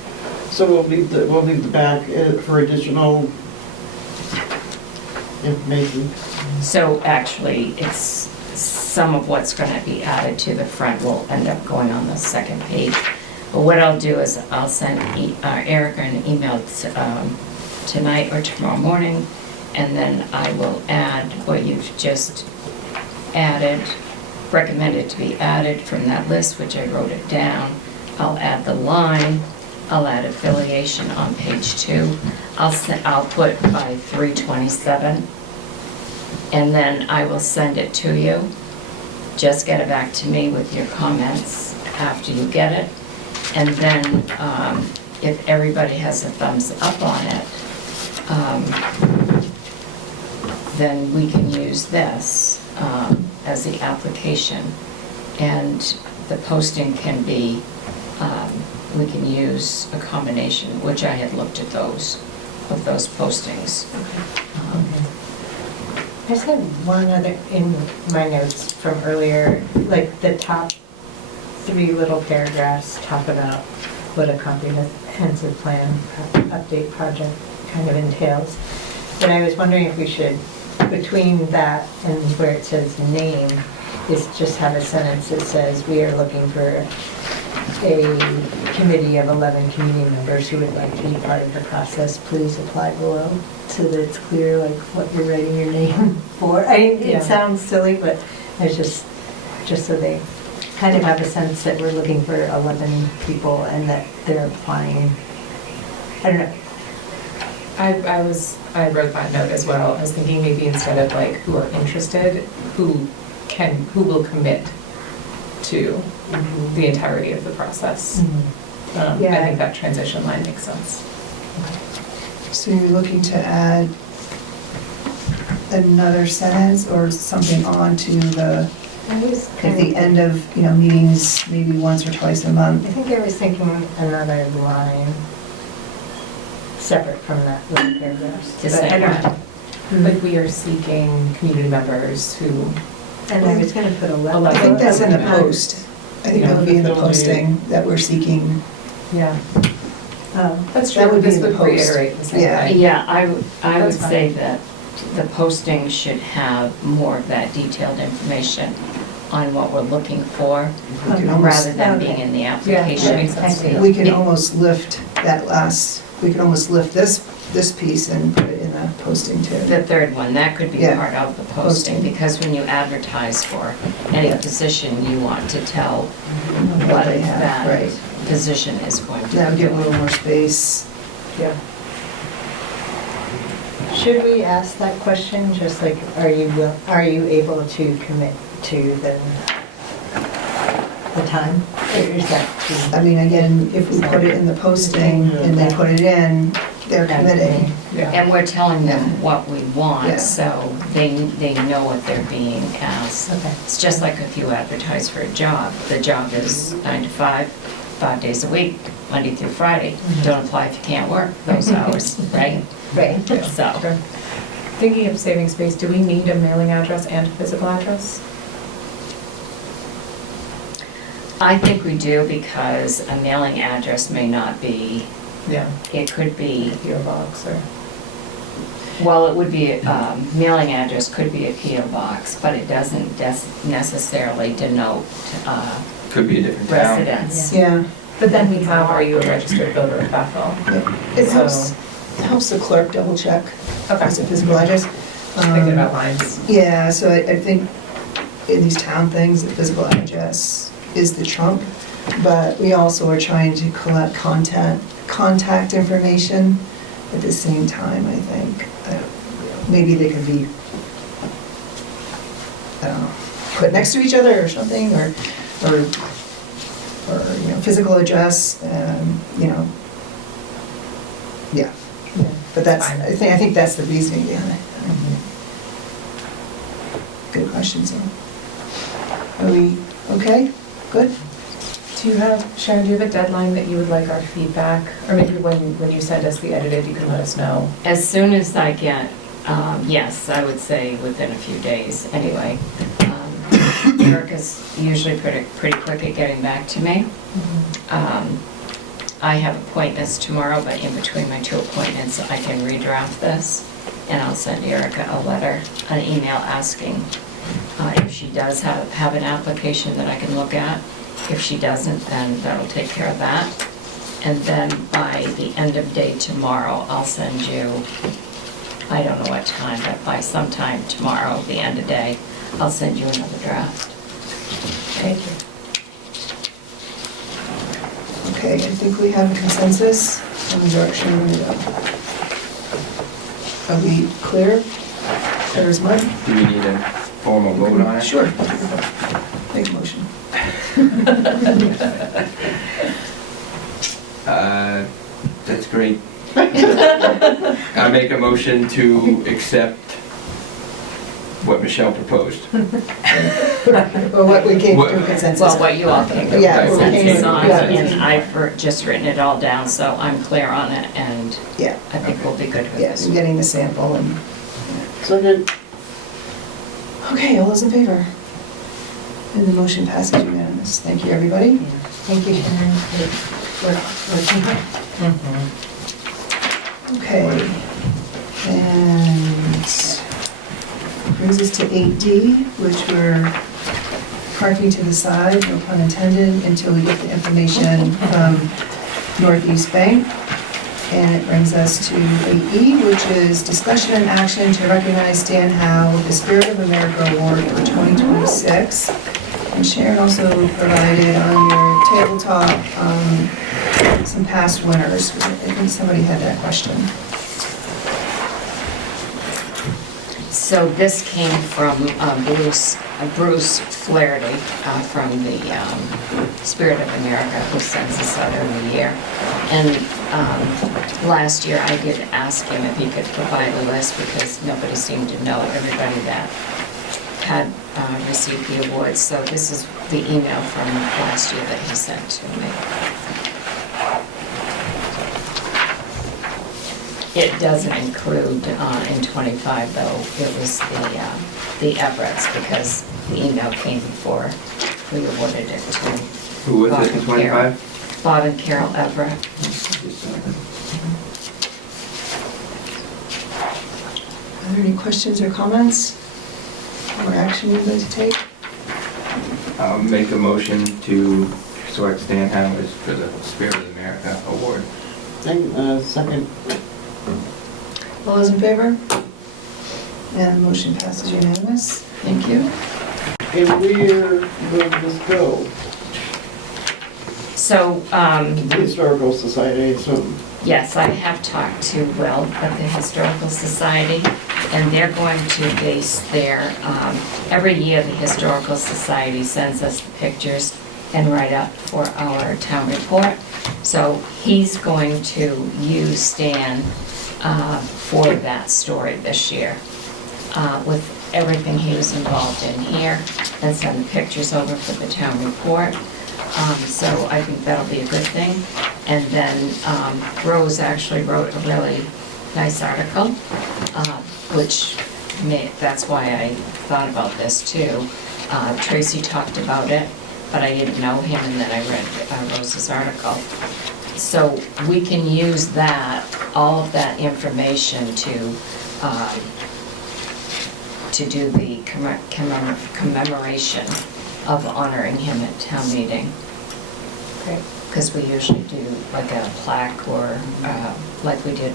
so we'll leave the back for additional information. So actually, it's some of what's going to be added to the front will end up going on the second page. But what I'll do is I'll send Erica an email tonight or tomorrow morning, and then I will add what you've just added, recommended to be added from that list, which I wrote it down. I'll add the line, I'll add affiliation on page 2. I'll put by 3/27, and then I will send it to you. Just get it back to me with your comments after you get it. And then if everybody has a thumbs up on it, then we can use this as the application. And the posting can be, we can use a combination, which I had looked at those postings. I just have one other in my notes from earlier, like the top 3 little paragraphs talk about what a comprehensive plan update project kind of entails. But I was wondering if we should, between that and where it says name, is just have a sentence that says, we are looking for a committee of 11 community members who would like to be part of the process. Please apply below, so that it's clear like what you're writing your name for. Yeah. It sounds silly, but it's just so they kind of have a sense that we're looking for 11 people and that they're applying. I don't know. I wrote that note as well. I was thinking maybe instead of like who are interested, who will commit to the entirety of the process. I Yeah. think that transition line makes sense. So you're looking to add another sentence or something on to the, I was at kind the of, end of, meetings, maybe once or twice a I month? think I was thinking another line separate from that little paragraph. To But say I don't what? know. Like we are seeking community members who, And I was gonna put a letter. I think that's in the post. I think that would be in the Yeah. posting, that we're seeking. yeah, that's That true. would be This in the would post. reiterate the same Yeah. thing. Yeah, I would That's fine. say that the posting should have more of that detailed information on what we're looking for, We can almost, rather than Okay. being in the Yeah, application. that makes sense to me. we can almost lift that last, we can almost lift this piece and put it in the posting too. The third one, that could be Yeah. part of the posting, Posting. because when you advertise for any Yeah. position, you want to tell What what they have, that right. position is going to be. That would give a doing. little more space. Yeah. Should we ask that question, just like, are you able to commit to the time? Or is that too? I mean, again, if we put it in the posting and they put it in, they're committing. Yeah. And we're telling them Yeah. what we Yeah. want, so they know what they're being asked. Okay. It's just like if you advertise for a job. The job is 9 to 5, 5 days a week, Monday through Friday. Don't apply if you can't work those hours, right? Right. So, Sure. Thinking of saving space, do we need a mailing address and a physical address? I think we do, because a mailing address may not be, Yeah. it could be, PO box or? well, it would be, mailing address could be a PO box, but it doesn't necessarily denote Could be a different town. residence. Yeah, But then we have, are you a registered voter of Bethel? it So- helps the clerk double check Okay. as a physical address. Thinking about lines. Yeah, so I think in these town things, the physical address is the trump, but we also are trying to collect contact information at the same time, I think. Maybe they could be, I don't know, put next to each other or something, or physical address, yeah. But that's, Fine. I think that's the reasoning behind it. Good question, so. Are we okay? Good? Do you have, Sharon, do you have a deadline that you would like our feedback? Or maybe when you send us the edited, you can let us know. As soon as I get, yes, I would say within a few days, anyway. Erica's usually pretty quick at getting back to me. I have appointments tomorrow, but in between my 2 appointments, I can redraft this, and I'll send Erica a letter, an email asking if she does have an application that I can look at. If she doesn't, then that'll take care of that. And then by the end of day tomorrow, I'll send you, I don't know what time, but by sometime tomorrow, the end of day, I'll send you another draft. Thank you. Okay, I think we have a consensus on the direction we're gonna go. Are we clear? Clear as mud? Do we need a formal vote on it? Sure. Make a motion. That's great. I make a motion to accept what Michelle proposed. Or what we came to a consensus. Well, what you all came to Yeah, a what we came consensus to, on, yeah. and I've just written it all down, so I'm clear on it, and Yeah, I think we'll be good with yeah, this. I'm getting the sample and, So then, okay, all those in favor? And the motion passes unanimous. Thank you, everybody. Thank you, Sharon, for working hard. Okay, and brings us to 8D, which we're parking to the side, no pun intended, until we get the information from Northeast Bank. And it brings us to 8E, which is discussion and action to recognize Stan Howe with the Spirit of America Award for 2026. And Sharon also provided on your tabletop some past winners. I think somebody had that question. So this came from Bruce Flaherty from the Spirit of America, who sends us out every year. And last year I did ask him if he could provide a list because nobody seemed to know everybody that had received the awards. So this is the email from last year that he sent to me. It doesn't include in 25 though, it was the Everetts because the email came before we awarded it to Who was it in Bob and Carol. 25? Bob and Carol Everett. Are there any questions or comments or action you'd like to take? I'll make a motion to select Stan Howe for the Spirit of America Award. Second. All those in favor? And the motion passes unanimous. Thank you. And where will this go? So, The Historical Society, I assume. yes, I have talked to Will at the Historical Society, and they're going to base their, every year the Historical Society sends us the pictures and write-up for our town report. So he's going to use Stan for that story this year, with everything he was involved in here, and send the pictures over for the town report. So I think that'll be a good thing. And then Rose actually wrote a really nice article, which that's why I thought about this too. Tracy talked about it, but I didn't know him, and then I read Rose's article. So we can use that, all of that information to do the commemoration of honoring him at town meeting. Great. Because we usually do like a plaque or like we did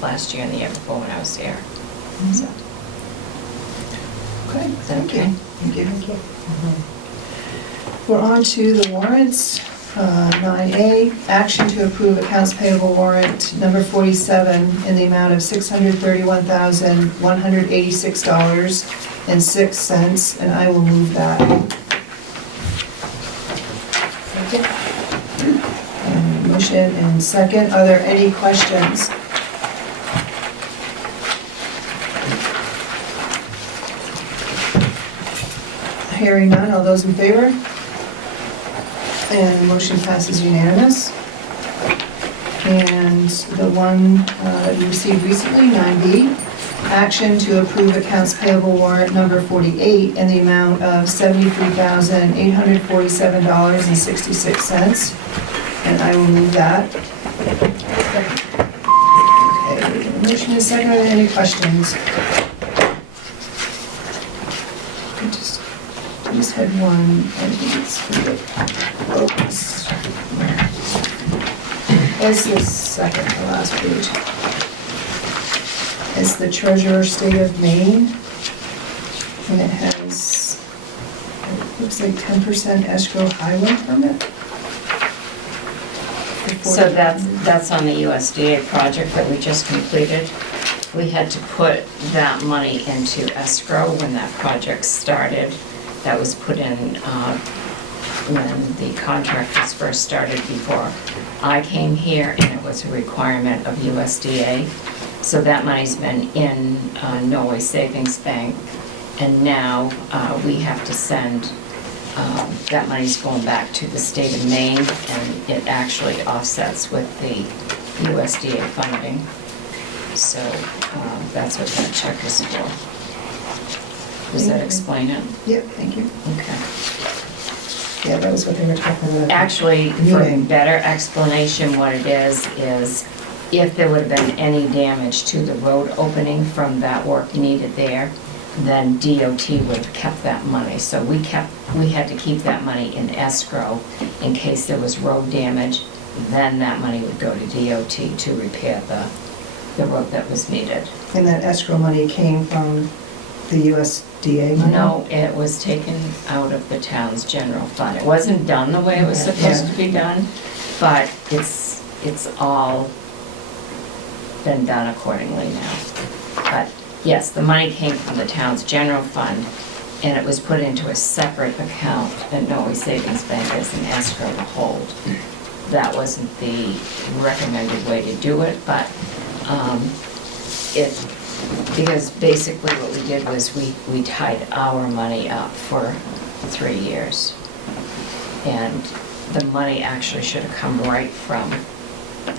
last year and the year before when I was here. So, Okay, is that thank you. okay? Thank you. We're on to the warrants. 9A, action to approve accounts payable warrant number 47 in the amount of $631,186.06, and I will move that. And motion and second. Are there any questions? Hearing none, all those in favor? And the motion passes unanimous. And the one that you received recently, 9B, action to approve accounts payable warrant number 48 in the amount of $73,847.66. And I will move that. Okay, the motion is second. Are there any questions? I just had one, I think it's it's the second to last page. It's the Treasurer State of Maine. And it has, it looks like 10% escrow highway permit. So that's on the USDA project that we just completed. We had to put that money into escrow when that project started. That was put in when the contractors first started before I came here, and it was a requirement of USDA. So that money's been in Norway Savings Bank, and now we have to send, that money's going back to the state of Maine, and it actually offsets with the USDA funding. So that's what that check is for. Does that explain it? Yep, thank you. Okay. Yeah, that was what they were talking about. Actually, for Meeting. better explanation, what it is if there would have been any damage to the road opening from that work needed there, then DOT would have kept that money. So we had to keep that money in escrow in case there was road damage. Then that money would go to DOT to repair the road that was needed. And that escrow money came from the USDA money? No, it was taken out of the town's general fund. It wasn't done the way it was supposed to be done, but it's all been done accordingly now. But yes, the money came from the town's general fund, and it was put into a separate account at Norway Savings Bank as an escrow to hold. That wasn't the recommended way to do it, but because basically what we did was we tied our money up for 3 years. And the money actually should have come right from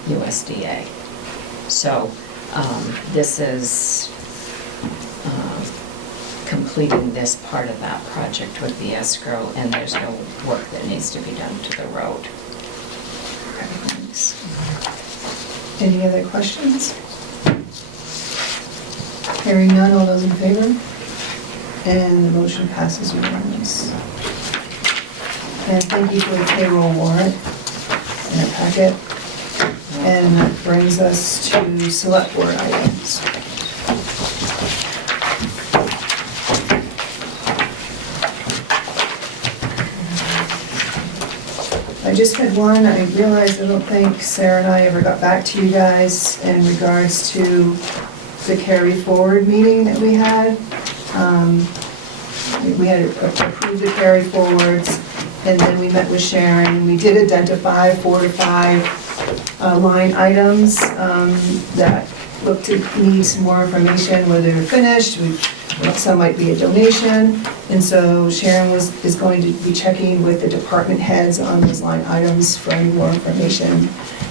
USDA. So this is completing this part of that project with the escrow, and there's no work that needs to be done to the road. Thanks. Any other questions? Hearing none, all those in favor? And the motion passes unanimous. And thank you for the payroll warrant in our packet. And that brings us to select board items. I just had one. I realized I don't think Sarah and I ever got back to you guys in regards to the carry forward meeting that we had. We had approved the carry forwards, and then we met with Sharon. We did identify 4 to 5 line items that look to need some more information, whether they're finished, some might be a donation. And so Sharon is going to be checking with the department heads on those line items for any more information,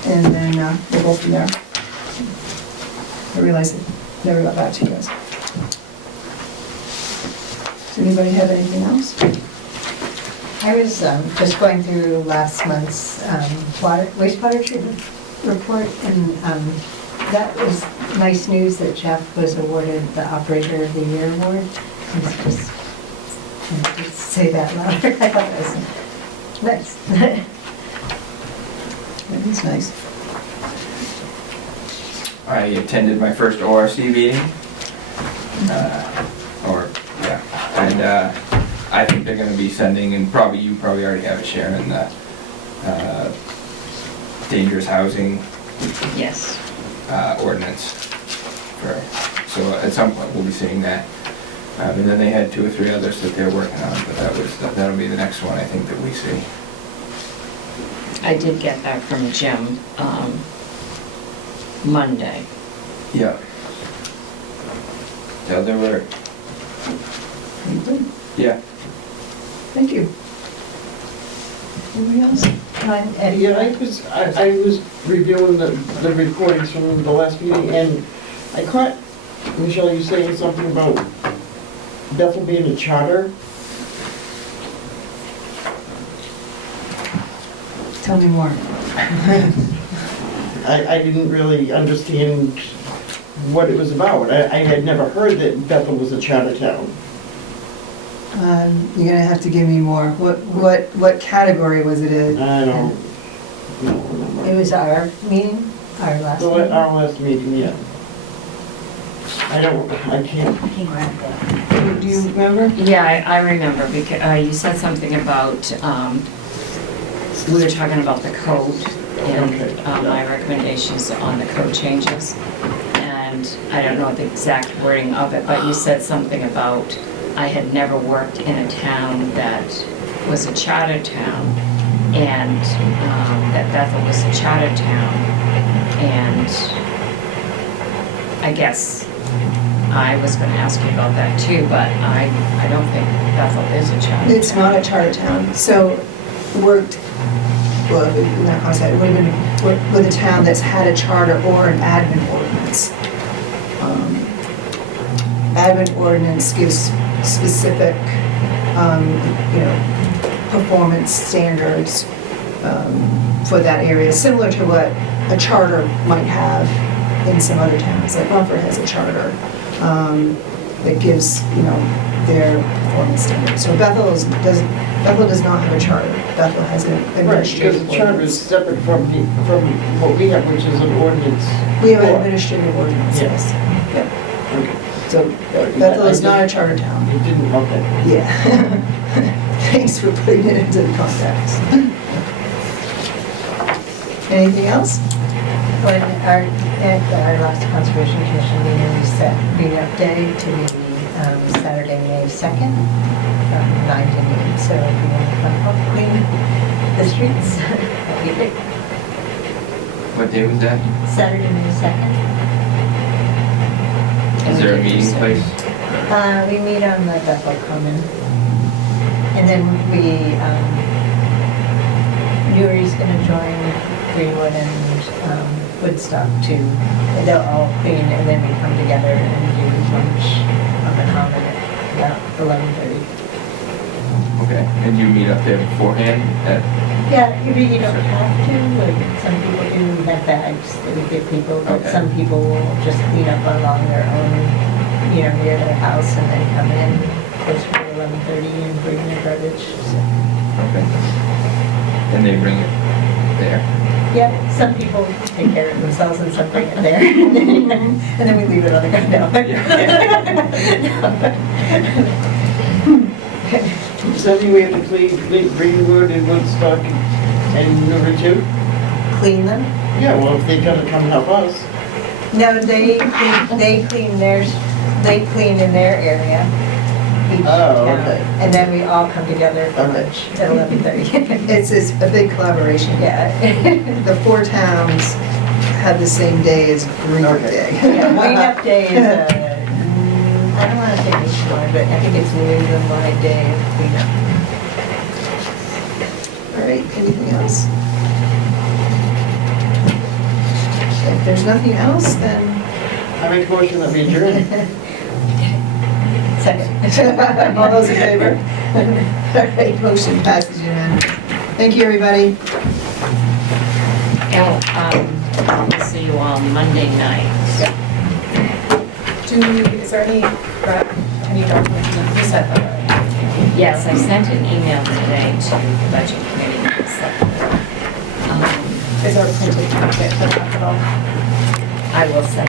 and then we'll go from there. I realize I never got back to you guys. Does anybody have anything else? I was just going through last month's wastewater treatment report, and that was nice news that Jeff was awarded the Operator of the Year award. Just say that louder. I thought that was nice. That is nice. I attended my first ORC meeting, and I think they're gonna be sending, and you probably already have it, Sharon, the dangerous housing Yes. ordinance. So at some point, we'll be seeing that. And then they had 2 or 3 others that they're working on, but that'll be the next one, I think, that we see. I did get that from Jim Monday. Yeah. So there were, Good. yeah. Thank you. Anybody else? Eddie, Yeah, I was reviewing the recordings from the last meeting, and I caught, Michelle, you saying something about Bethel being a charter. Tell me more. I didn't really understand what it was about. I had never heard that Bethel was a charter town. You're gonna have to give me more. What category was it in? I don't remember. it was our meeting, our last meeting. Our last meeting, yeah. I can't. I can grab that. Do you remember? Yeah, I remember, because you said something about, we were talking about the code and Okay. my recommendations on the code changes. And I don't know the exact wording of it, but you said something about I had never worked in a town that was a charter town, and that Bethel was a charter town. And I guess I was going to ask you about that too, but I don't think Bethel is a charter. It's not a charter town, so worked, well, in that concept, it would have been worked with a town that's had a charter or an admin ordinance. Admin ordinance gives specific, performance standards for that area, similar to what a charter might have in some other towns. Like Rumford has a charter that gives, their performance standards. So Bethel does not have a charter. Bethel has an Right, because administrative the charter ordinance. is separate from what we have, which is an ordinance. We have an law. administrative ordinance, Yeah. yes. Yep. Okay. So Bethel is not a charter town. You didn't, okay. Yeah. Thanks for putting it into the context. Anything else? When at our last Conservation Commission meeting, we set cleanup day to be Saturday, May 2nd, from 9 to noon. So if you want to come help clean the streets, that'd be great. What day was that? Saturday, May 2nd. Is there a meeting place? We meet on the Bethel Common. And then Newry's going to join Greenwood and Woodstock too. They'll all clean and then we come together and do lunch on the common at about 11:30. Okay, and you meet up there beforehand at, Yeah, you don't have to, like some people do have bags that we give people, but Okay. some people will just clean up along their own, near their house and then come in close to 11:30 and bring their garbage. So, okay. And they bring it there? yeah, some people take care of themselves and some bring it there. And then we leave it on the ground now. So do we have to clean Greenwood and Woodstock and Newry too? Clean them? Yeah, well, if they gotta come help us. No, they clean theirs, they clean in their area. Each Oh, town. okay. And then we all come together for Okay. lunch at 11:30. It's a big collaboration. Yeah. The 4 towns have the same day as Greenwood Day. Yeah, cleanup day is I don't want to say nationwide, but I think it's New England-wide day of cleanup. All right, anything else? If there's nothing else, then I make a motion that we adjourn. Second. all those in favor? All right, motion passes unanimously. Thank you, everybody. And we'll see you all Monday night. Is there any documents you said that already? Yes, I sent an email today to the budget committee. Is there a printed packet for that at all? I will send